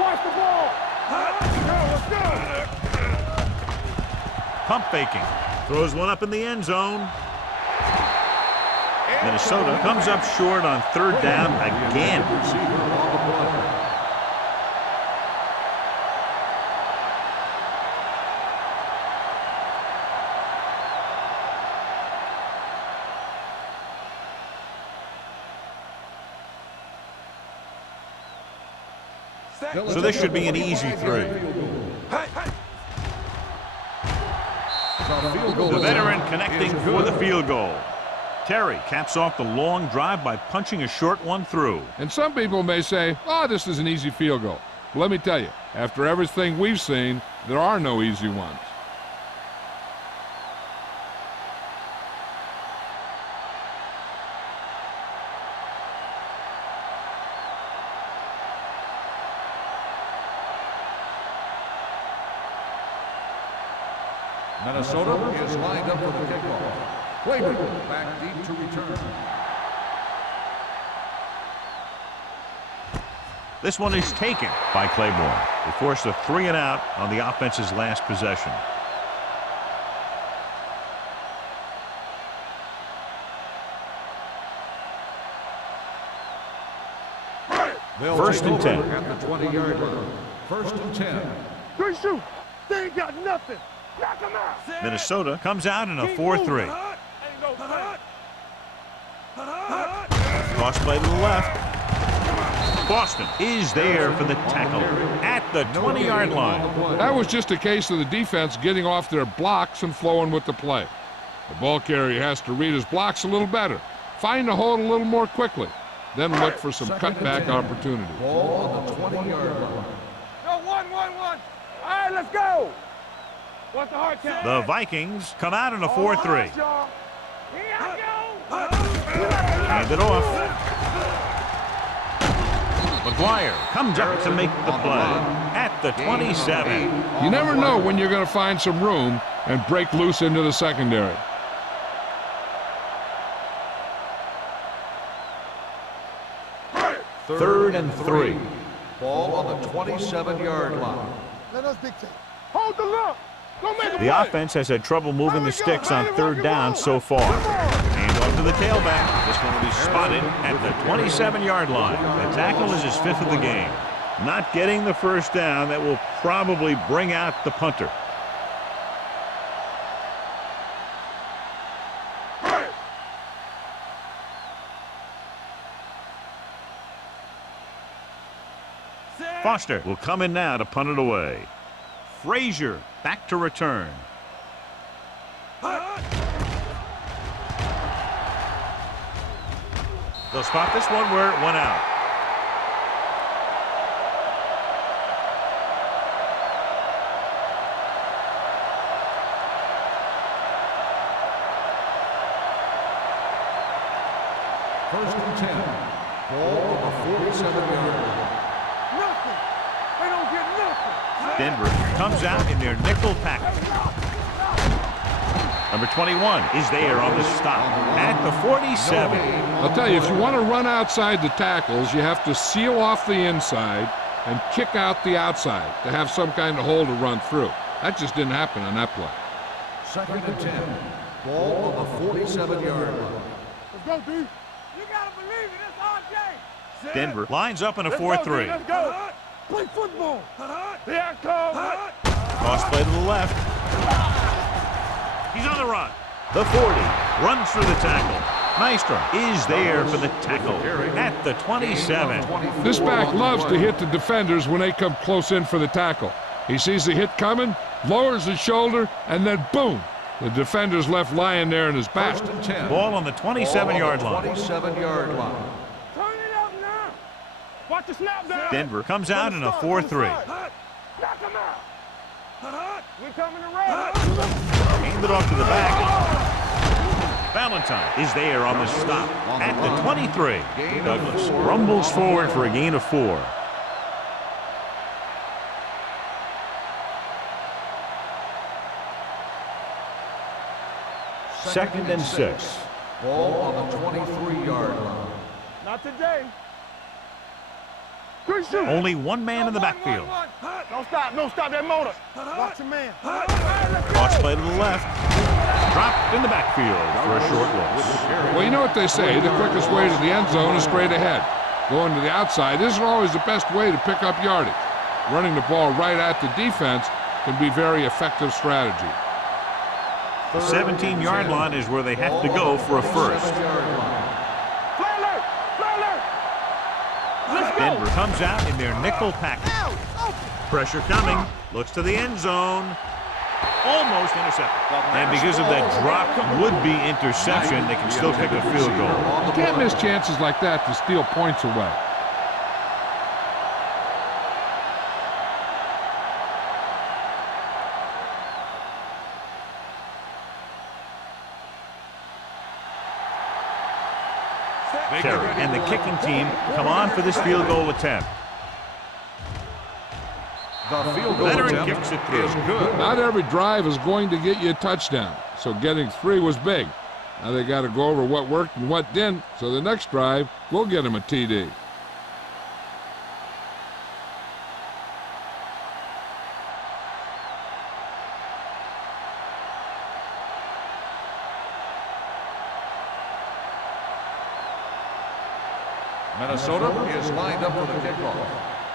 watch the ball. Let's go. Pump faking. Throws one up in the end zone. Minnesota comes up short on third down again. So this should be an easy 3. The veteran connecting for the field goal. Terry caps off the long drive by punching a short one through. And some people may say, oh, this is an easy field goal. Well, let me tell you, after everything we've seen, there are no easy ones. Minnesota is lined up for the kickoff. Clayton back deep to return. This one is taken by Claiborne. They forced a 3-and-out on the offense's last possession. First and 10. At the 20-yard line. First and 10. Good shoot. They ain't got nothing. Knock them out. Minnesota comes out in a 4-3. Cross play to the left. Boston is there for the tackle at the 20-yard line. That was just a case of the defense getting off their blocks and flowing with the play. The ball carrier has to read his blocks a little better, find the hole a little more quickly, then look for some cutback opportunities. Ball on the 20-yard line. Go, 1. All right, let's go. What's the hard count? The Vikings come out in a 4-3. Here I go. Hand it off. McGuire comes up to make the play at the 27. You never know when you're going to find some room and break loose into the secondary. Third and 3. Ball on the 27-yard line. Let us dictate. Hold the look. Don't make a The offense has had trouble moving the sticks on third down so far. Hand off to the tailback. This one will be spotted at the 27-yard line. The tackle is his 5th of the game. Not getting the first down. That will probably bring out the punter. Foster will come in now to punt it away. Frazier back to return. They'll spot this one where it went out. First and 10. Ball on the 47-yard line. Nothing. They don't get nothing. Denver comes out in their nickel package. Number 21 is there on the stop at the 47. I'll tell you, if you want to run outside the tackles, you have to seal off the inside and kick out the outside to have some kind of hole to run through. That just didn't happen on that play. Second and 10. Ball on the 47-yard line. Let's go, D. You gotta believe it. It's our day. Denver lines up in a Let's 4-3. Let's go. Play football. Here I come. Cross play to the left. He's on the run. The 40 runs through the tackle. Maestro is there for the tackle at the 27. This back loves to hit the defenders when they come close in for the tackle. He sees the hit coming, lowers his shoulder, and then boom, the defender's left lying there in his back. First and 10. Ball on the 27-yard line. 27-yard line. Turn it up now. Watch the snap down. Denver comes out in a 4-3. Knock him out. We coming around. Hand it off to the back. Valentine is there on the stop at the 23. Douglas rumbles forward for a gain of 4. Second and 6. Ball on the 23-yard line. Not today. Good shoot. Only one man in the backfield. Don't stop that motor. Watch your man. Cross play to the left. Dropped in the backfield for a short loss. Well, you know what they say, the quickest way to the end zone is straight ahead. Going to the outside isn't always the best way to pick up yardage. Running the ball right at the defense can be very effective strategy. The 17-yard line is where they have to go for a first. Denver comes out in their nickel package. Pressure coming. Looks to the end zone. Almost intercepted. And because of that drop would-be interception, they can still kick a field goal. You can't miss chances like that to steal points away. Terry and the kicking team come on for this field goal attempt. The field goal Leonard attempt kicks it through. is good. Not every drive is going to get you a touchdown, so getting 3 was big. Now they got to go over what worked and what didn't, so the next drive will get them a TD. Minnesota is lined up for the kickoff.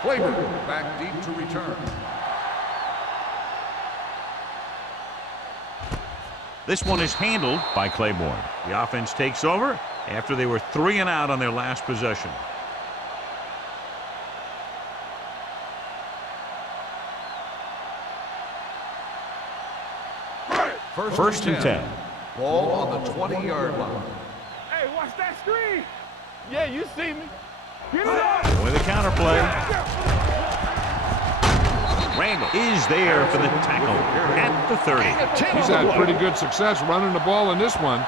Claiborne back deep to return. This one is handled by Claiborne. The offense takes over after they were 3 and out on their last possession. First and 10. Ball on the 20-yard line. Hey, watch that screen. Yeah, you see me. Get it up. With a counterplay. Randall is there for the tackle at the 30. He's had pretty good success running the ball in this one.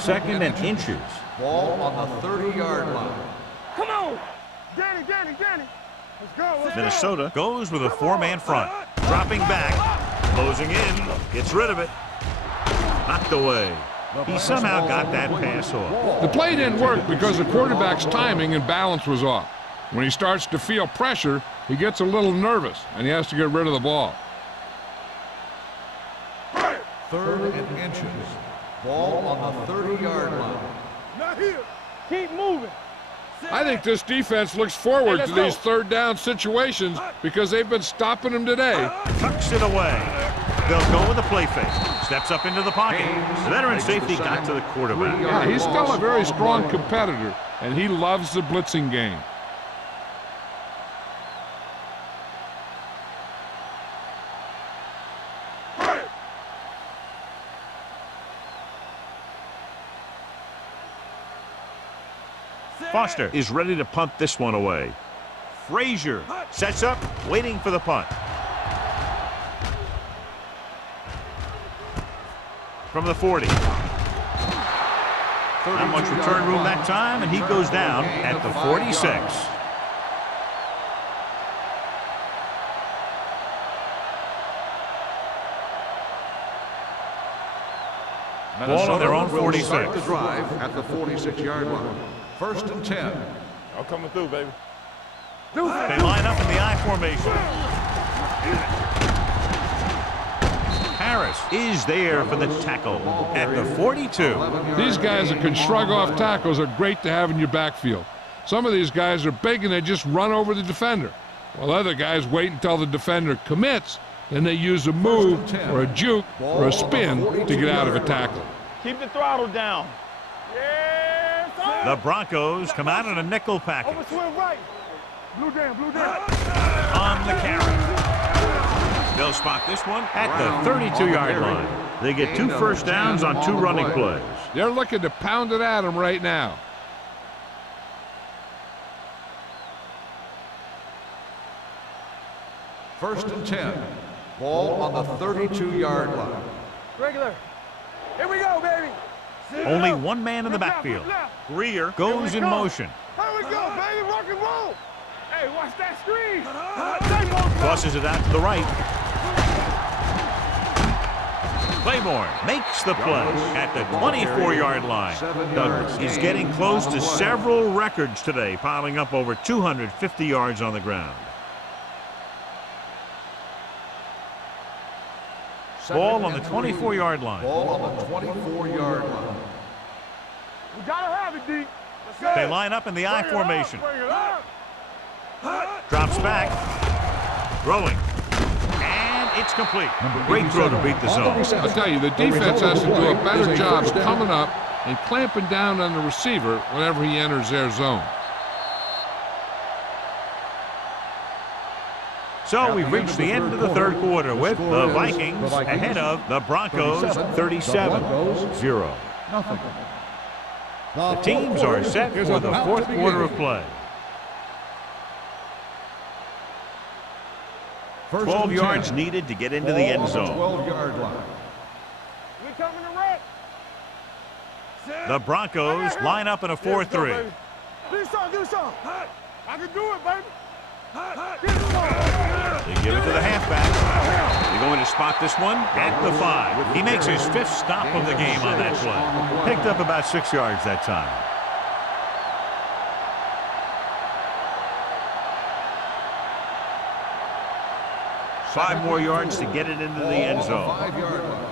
Second and inches. Ball on the 30-yard line. Come on. Danny. Let's go. Minnesota goes with a 4-man front. Dropping back. Closing in. Gets rid of it. Knocked away. He somehow got that pass off. The play didn't work because the quarterback's timing and balance was off. When he starts to feel pressure, he gets a little nervous, and he has to get rid of the ball. Third and inches. Ball on the 30-yard line. Not here. Keep moving. I think this defense looks forward to these third down situations because they've been stopping them today. Tucks it away. They'll go with a play fake. Steps up into the pocket. The veteran safety got to the quarterback. Yeah, he's still a very strong competitor, and he loves the blitzing game. Foster is ready to punt this one away. Frazier sets up, waiting for the punt. From the 40. Not much return room that time, and he goes down at the 46. Ball on their own 46. Start the drive at the 46-yard line. 1st and 10. I'm coming through, baby. They line up in the I formation. Harris is there for the tackle at the 42. These guys that can shrug off tackles are great to have in your backfield. Some of these guys are big and they just run over the defender, while other guys wait until the defender commits, and they use a move or a juke or a spin to get out of a tackle. Keep the throttle down. The Broncos come out in a nickel package. Overswing right. Blue down, blue down. On the carry. They'll spot this one at the 32-yard line. They get 2 first downs on 2 running plays. They're looking to pound it at him right now. First and 10. Ball on the 32-yard line. Regular. Here we go, baby. Only one man in the backfield. Greer goes in motion. Here we go, baby. Rock and roll. Hey, watch that screen. Crosses it out to the right. Claiborne makes the play at the 24-yard line. Douglas is getting close to several records today, piling up over 250 yards on the ground. Ball on the 24-yard line. Ball on the 24-yard line. We gotta have it, D. They line up in the I formation. Bring it up. Drops back. Throwing. And it's complete. Great throw to beat the zone. I'll tell you, the defense has to do a better job coming up and clamping down on the receiver whenever he enters their zone. So we've reached the end of the third quarter with the Vikings ahead of the Broncos 37-0. The teams are set for the fourth quarter of play. 12 yards needed to get into the end zone. 12-yard line. We coming to wreck. The Broncos line up in a 4-3. Do something, do something. I can do it, baby. They give it to the halfback. They're going to spot this one at the 5. He makes his 5th stop of the game on that play. Picked up about 6 yards that time. Five more yards to get it into the end zone. 5-yard line.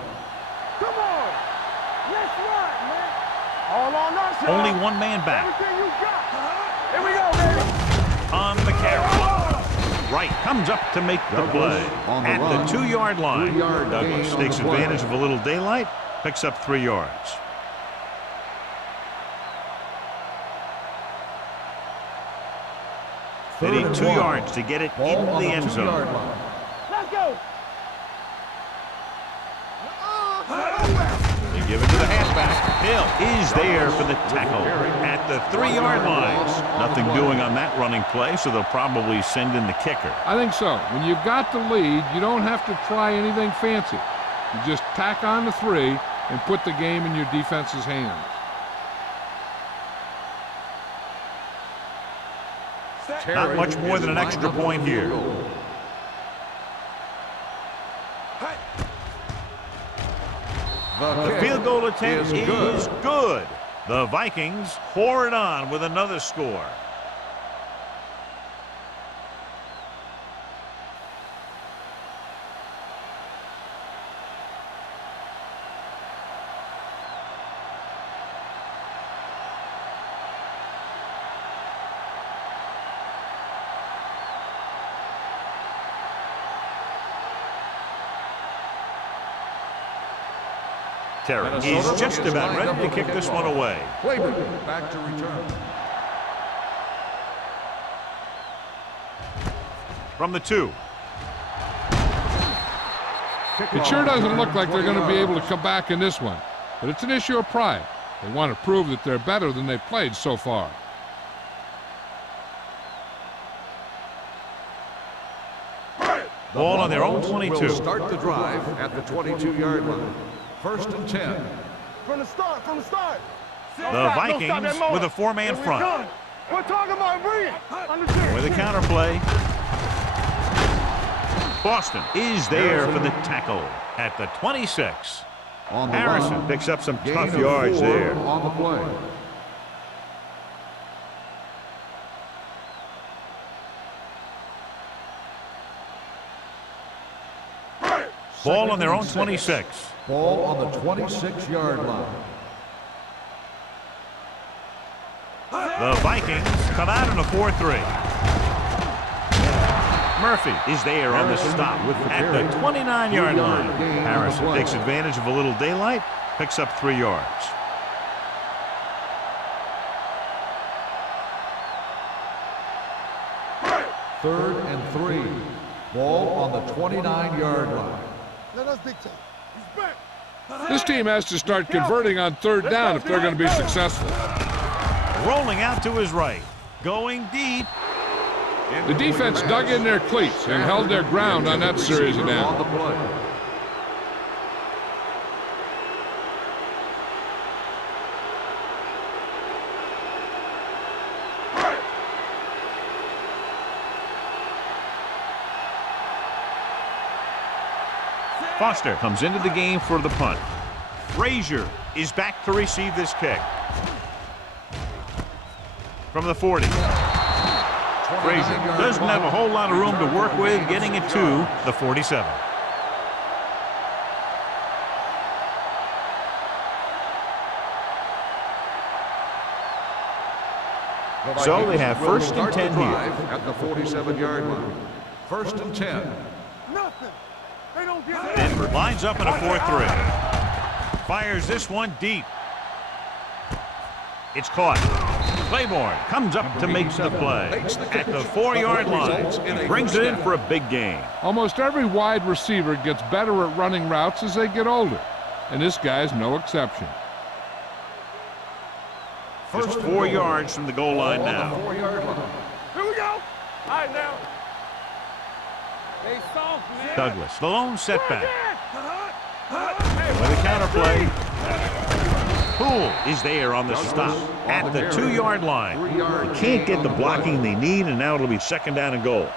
Come on. Let's run, man. All on us, y'all. Only one man back. Everything you got. Here we go, baby. On the carry. Wright comes up to make the play at the 2-yard line. Douglas takes advantage of a little daylight, picks up 3 yards. They need 2 yards to get it into the end zone. Let's go. They give it to the halfback. Hill is there for the tackle at the 3-yard line. Nothing doing on that running play, so they'll probably send in the kicker. I think so. When you've got the lead, you don't have to try anything fancy. You just tack on the 3 and put the game in your defense's hands. Not much more than an extra point here. The field goal attempt is good. The Vikings pour it on with another score. Terry is just about ready to kick this one away. Wayman back to return. From the 2. It sure doesn't look like they're going to be able to come back in this one, but it's an issue of pride. They want to prove that they're better than they've played so far. Ball on their own 22. Will start the drive at the 22-yard line. 1st and 10. From the start, from the start. The Vikings with a 4-man front. We're talking about bringing. With a counterplay. Boston is there for the tackle at the 26. On the Harrison line, picks up some gain tough of yards 4 there. on the play. Ball on their own 26. Ball on the 26-yard line. The Vikings come out in a 4-3. Murphy is there on the stop at the 29-yard line. Harrison takes advantage of a little daylight, picks up 3 yards. Third and 3. Ball on the 29-yard line. Let us dictate. He's back. This team has to start converting on 3rd down if they're going to be successful. Rolling out to his right. Going deep. The defense dug in their cleats and held their ground on that series of On downs. the play. Foster comes into the game for the punt. Frazier is back to receive this kick. From the 40. Frazier doesn't have a whole lot of room to work with, getting it to the 47. So they have 1st and 10 here. At the 47-yard line. 1st and 10. Nothing. They don't get it. Denver lines up in a 4-3. Fires this one deep. It's caught. Claiborne comes up to make the play at the 4-yard line. He brings it in for a big gain. Almost every wide receiver gets better at running routes as they get older, and this guy's no exception. Just 4 yards from the goal line now. 4-yard line. Here we go. All right, now. They soft, man. Douglas, the lone setback. With a counterplay. Poole is there on the stop at the 2-yard line. They can't get the blocking they need, and now it'll be 2nd down and goal.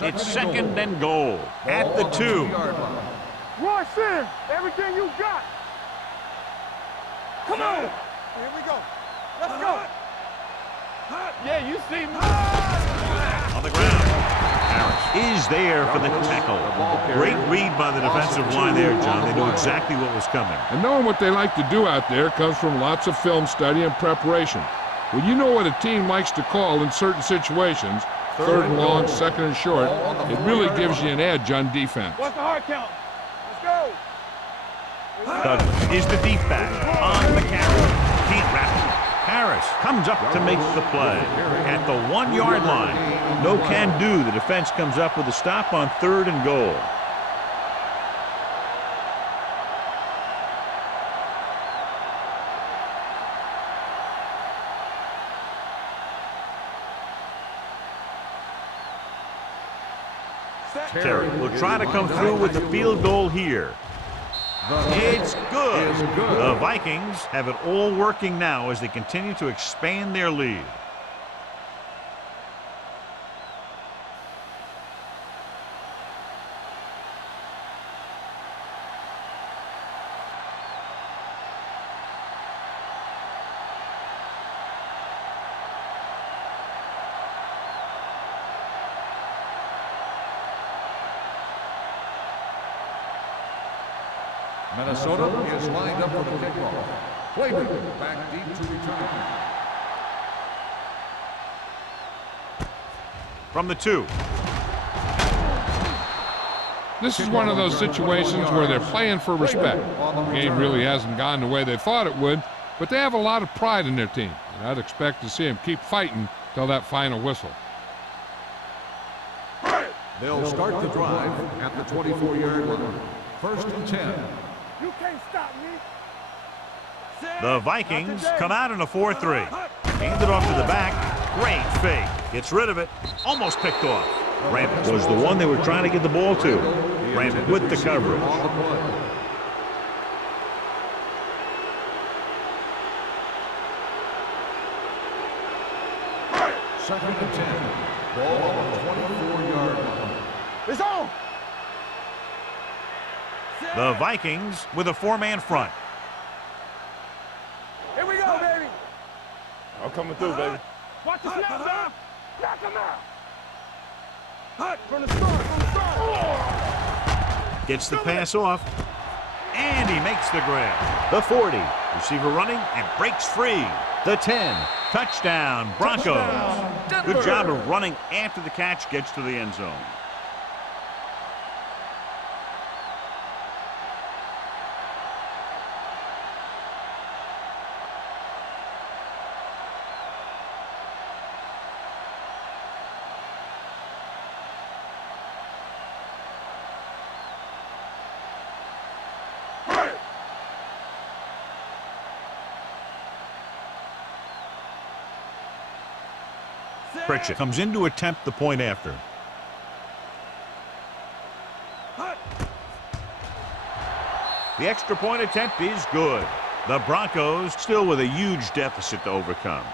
It's 2nd and goal at the 2. Rush in. Everything you got. Come on. Here we go. Let's go. Yeah, you see me. On the ground. Harris is there for the tackle. Great read by the defensive line there, John. They knew exactly what was coming. And knowing what they like to do out there comes from lots of film study and preparation. When you know what a team likes to call in certain situations, 3rd and long, 2nd and short, it really gives you an edge on defense. What's the hard count? Let's go. Douglas is the deep back on the carry. Can't wrap it. Harris comes up to make the play at the 1-yard line. No can do. The defense comes up with a stop on 3rd and goal. Terry will try to come through with the field goal here. It's good. The Vikings have it all working now as they continue to expand their lead. Minnesota is lined up for the kickoff. Wayman back deep to return. From the 2. This is one of those situations where they're playing for respect. The game really hasn't gone the way they thought it would, but they have a lot of pride in their team, and I'd expect to see them keep fighting till that final whistle. They'll start the drive at the 24-yard line. 1st and 10. You can't stop me. The Vikings come out in a 4-3. Hand it off to the back. Great fake. Gets rid of it. Almost picked off. Brandon was the one they were trying to get the ball to. Brandon with the coverage. On the play. Second and 10. Ball on the 24-yard line. It's on. The Vikings with a 4-man front. Here we go, baby. I'm coming through, baby. Watch the snap, man. Knock him out. Hot from the start, Gets the pass off. And he makes the grab. The 40. Receiver running and breaks free. The 10. Touchdown, Broncos. Good job of running after the catch gets to the end zone. Pritchett comes in to attempt the point after. The extra point attempt is good. The Broncos still with a huge deficit to overcome.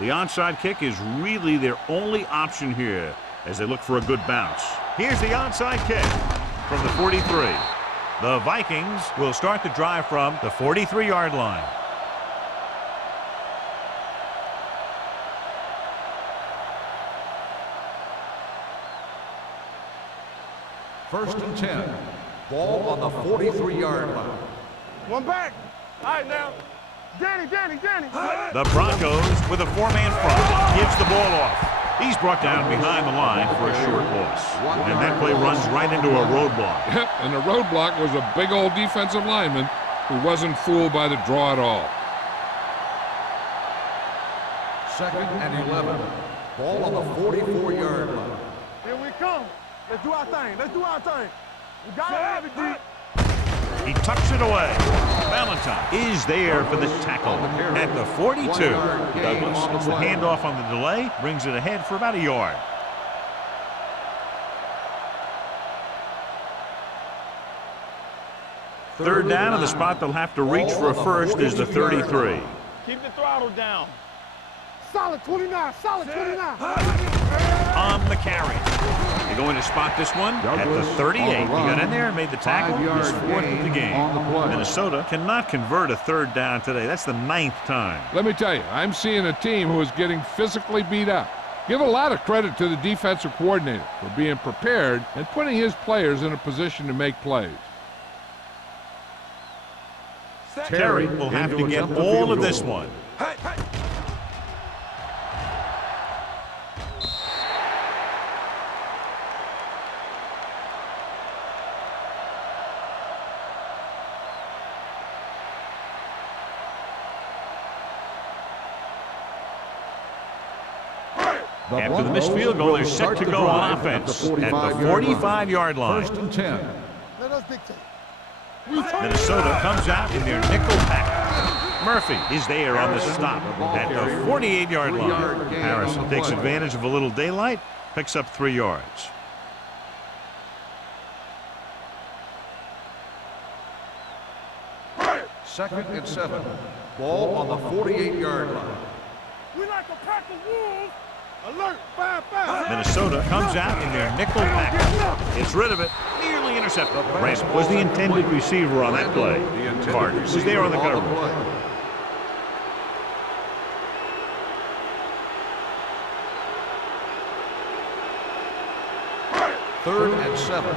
The onside kick is really their only option here as they look for a good bounce. Here's the onside kick from the 43. The Vikings will start the drive from the 43-yard line. First and 10. Ball on the 43-yard line. One back. All right, now. Danny. The Broncos with a 4-man front. Gives the ball off. He's brought down behind the line for a short loss. And that play runs right into a roadblock. Yep, and the roadblock was a big old defensive lineman who wasn't fooled by the draw at all. 2nd and 11. Ball on the 44-yard line. Here we come. Let's do our thing. We gotta have it, D. He tucks it away. Valentine is there for the tackle at the 42. Douglas gets the handoff on the delay, brings it ahead for about a yard. Third down, and the spot they'll have to reach for a first is the 33. Keep the throttle down. Solid 29. On the carry. They're going to spot this one at the 38. He got in there and made the tackle. His 4th of the game. Minnesota cannot convert a third down today. That's the 9th time. Let me tell you, I'm seeing a team who is getting physically beat up. Give a lot of credit to the defensive coordinator for being prepared and putting his players in a position to make plays. Terry will have to get all of this one. After the missed field goal, they're set to go on offense at the 45-yard line. 1st and 10. Let us dictate. Minnesota comes out in their nickel pack. Murphy is there on the stop at the 48-yard line. Harrison takes advantage of a little daylight, picks up 3 yards. Second and 7. Ball on the 48-yard line. We like a pack of wolves. Alert, 5-5. Minnesota comes out in their nickel pack. Gets rid of it. Nearly intercepted. Branson was the intended receiver on that play. Carter was there on the coverage. 3rd and 7.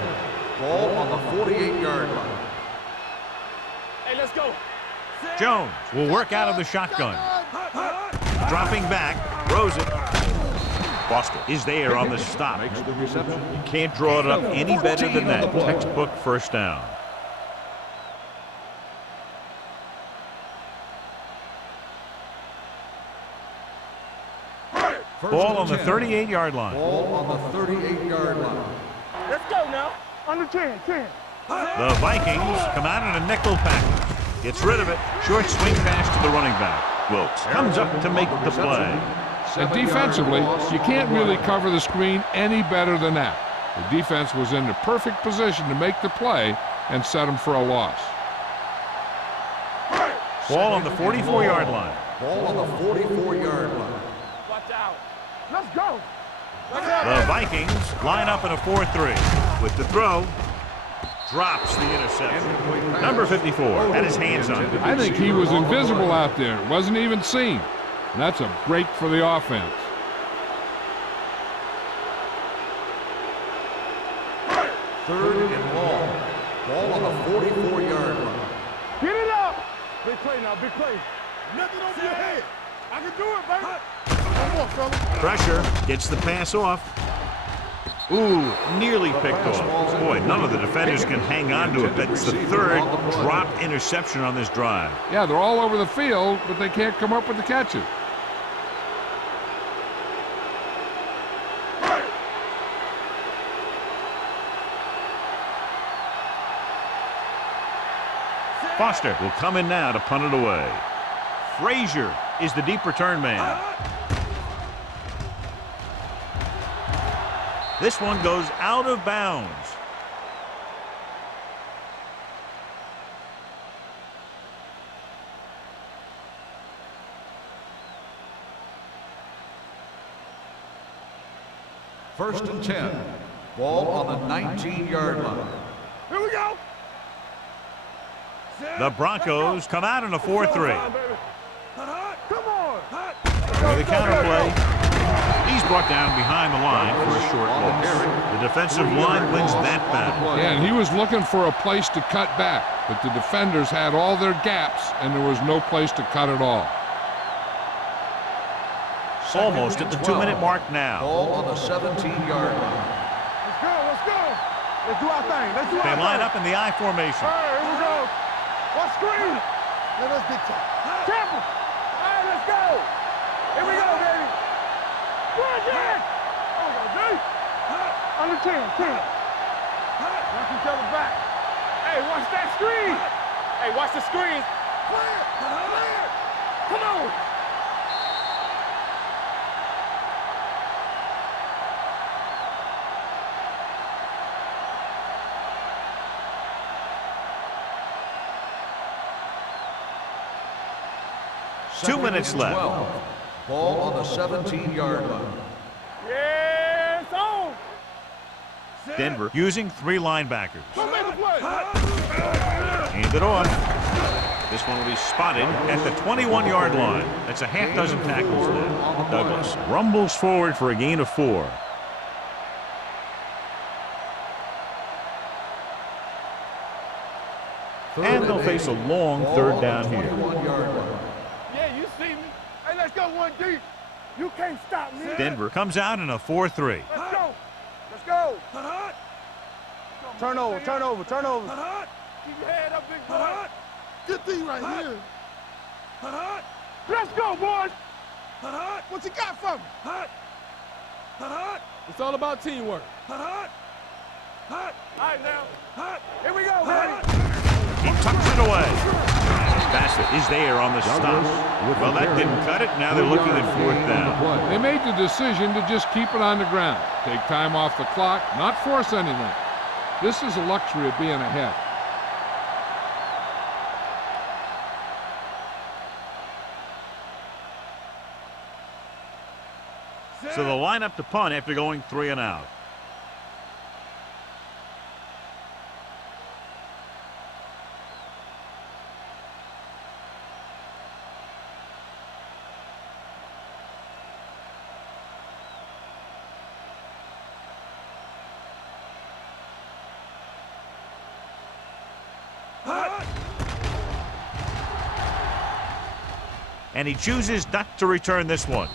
Ball on the 48-yard line. Hey, let's go. Jones will work out of the shotgun. Dropping back, throws it. Foster is there on the stop. Makes the reception. You can't draw it up any better than that. Textbook first down. Ball on the 38-yard line. Ball on the 38-yard line. Let's go now. Under 10. The Vikings come out in a nickel package. Gets rid of it. Short swing pass to the running back. Wilkes comes up to make the play. And defensively, you can't really cover the screen any better than that. The defense was in the perfect position to make the play and set them for a loss. Ball on the 44-yard line. Ball on the 44-yard line. Watch out. Let's go. The Vikings line up in a 4-3. With the throw, drops the interception. Number 54 had his hands on it. I think he was invisible out there. Wasn't even seen. And that's a break for the offense. Third and long. Ball on the 44-yard line. Get it up. Big play now, big play. Nothing over your head. I can do it, baby. One more, fella. Pressure, gets the pass off. Ooh, nearly picked off. Boy, none of the defenders can hang on to it. That's the 3rd dropped interception on this drive. Yeah, they're all over the field, but they can't come up with the catches. Foster will come in now to punt it away. Frazier is the deep return man. This one goes out of bounds. First and 10. Ball on the 19-yard line. Here we go. The Broncos come out in a 4-3. Come on. With the counter play, he's brought down behind the line for a short loss. The defensive line wins that battle. Yeah, and he was looking for a place to cut back, but the defenders had all their gaps, and there was no place to cut at all. Almost at the 2-minute mark now. Ball on the 17-yard line. Let's go. Let's do our thing. They line up in the I formation. Here we go. What screen? Let us get to Careful. All right, let's go. Here we go, baby. One, Jack. Under 10. Watch each other back. Hey, watch that screen. Hey, watch the screen. Clear. Come on. Two minutes left. 12. Ball on the 17-yard line. Yeah, it's on. Denver using 3 linebackers. Go make the play. Hand it off. This one will be spotted at the 21-yard line. That's a half dozen tackles there. Douglas rumbles forward for a gain of 4. And they'll face a long 3rd down here. 21-yard line. Yeah, you see me. Hey, let's go one deep. You can't stop me. Denver comes out in a 4-3. Let's go. Let's go. Turn over. Keep your head up, big boy. Get these right here. Let's go, boys. What you got for me? It's all about teamwork. All right, now. Here we go, buddy. He tucks it away. Bassett is there on the stop. Well, that didn't cut it. Now they're looking at 4th down. They made the decision to just keep it on the ground. Take time off the clock, not force anything. This is a luxury of being ahead. So they'll line up to punt after going 3 and out. And he chooses not to return this one.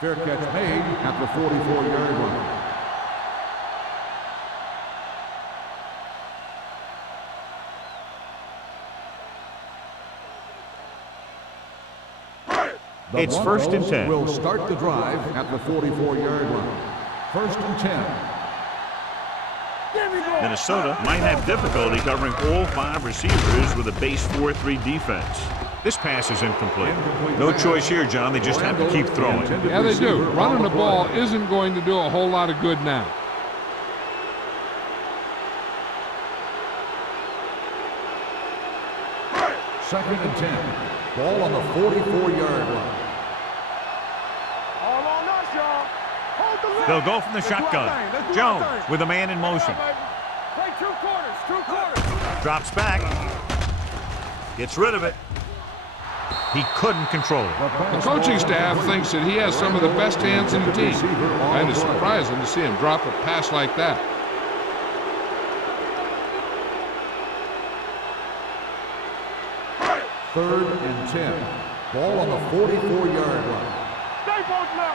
Fair catch made at the 44-yard line. The It's first and 10. Will start the drive at the 44-yard line. First and 10. Minnesota might have difficulty covering all 5 receivers with a base 4-3 defense. This pass is incomplete. No choice here, John. They just have to keep throwing. Yeah, they do. Running the ball isn't going to do a whole lot of good now. Second and 10. Ball on the 44-yard line. All on us, y'all. Hold the line. They'll go from the Let's do our shotgun. thing. Let's do Jones our thing. with a man in motion. Play two quarters. Drops back. Gets rid of it. He couldn't control it. The coaching staff thinks that he has some of the best hands in the team. And it's surprising to see him drop a pass like that. Third and 10. Ball on the 44-yard line. Stay both now.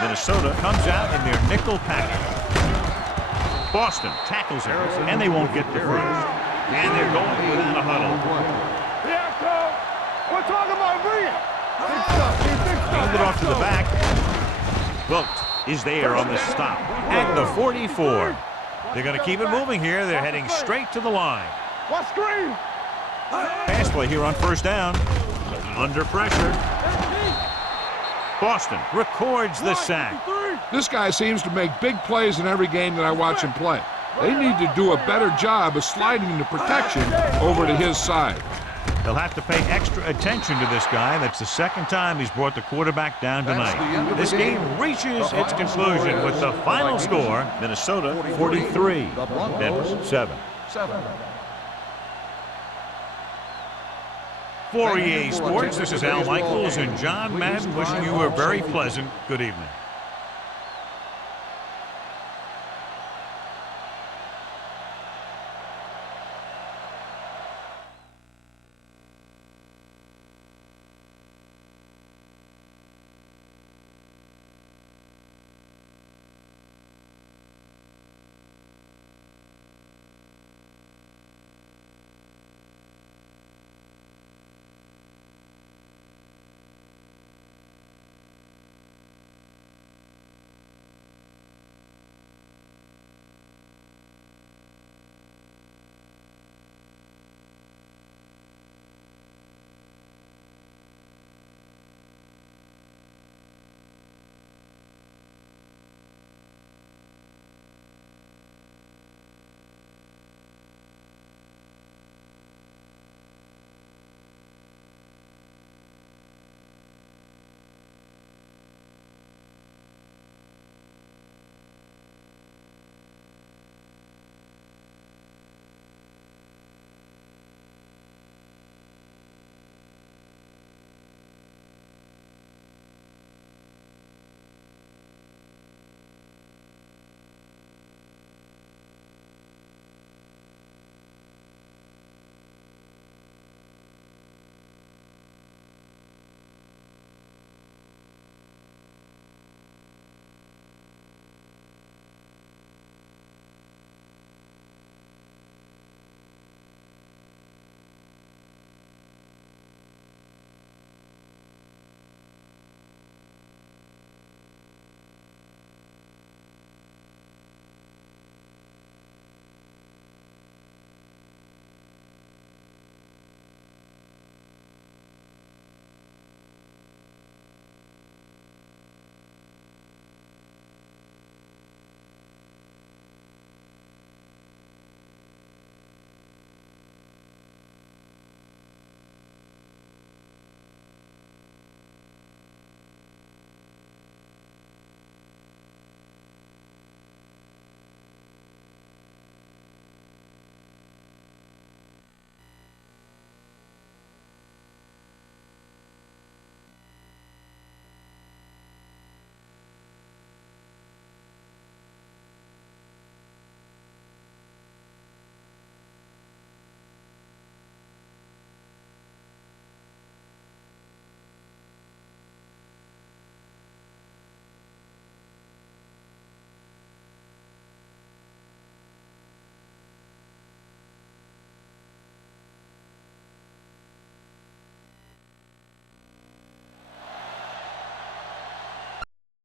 Minnesota comes out in their nickel package. Boston tackles him, and they won't get the first. And they're going without a huddle. Yeah, Cole. We're talking about Green. Big stuff. Hand it off to the back. Booked is there on the stop at the 44. They're going to keep it moving here. They're heading straight to the line. What screen? Pass play here on first down. Under pressure. Boston records the sack. This guy seems to make big plays in every game that I watch him play. They need to do a better job of sliding the protection over to his side. They'll have to pay extra attention to this guy. That's the second time he's brought the quarterback down tonight. This game reaches its conclusion with the final score, Minnesota 43, Denver 7. For EA Sports, this is Al Michaels and John Madden wishing you a very pleasant good evening.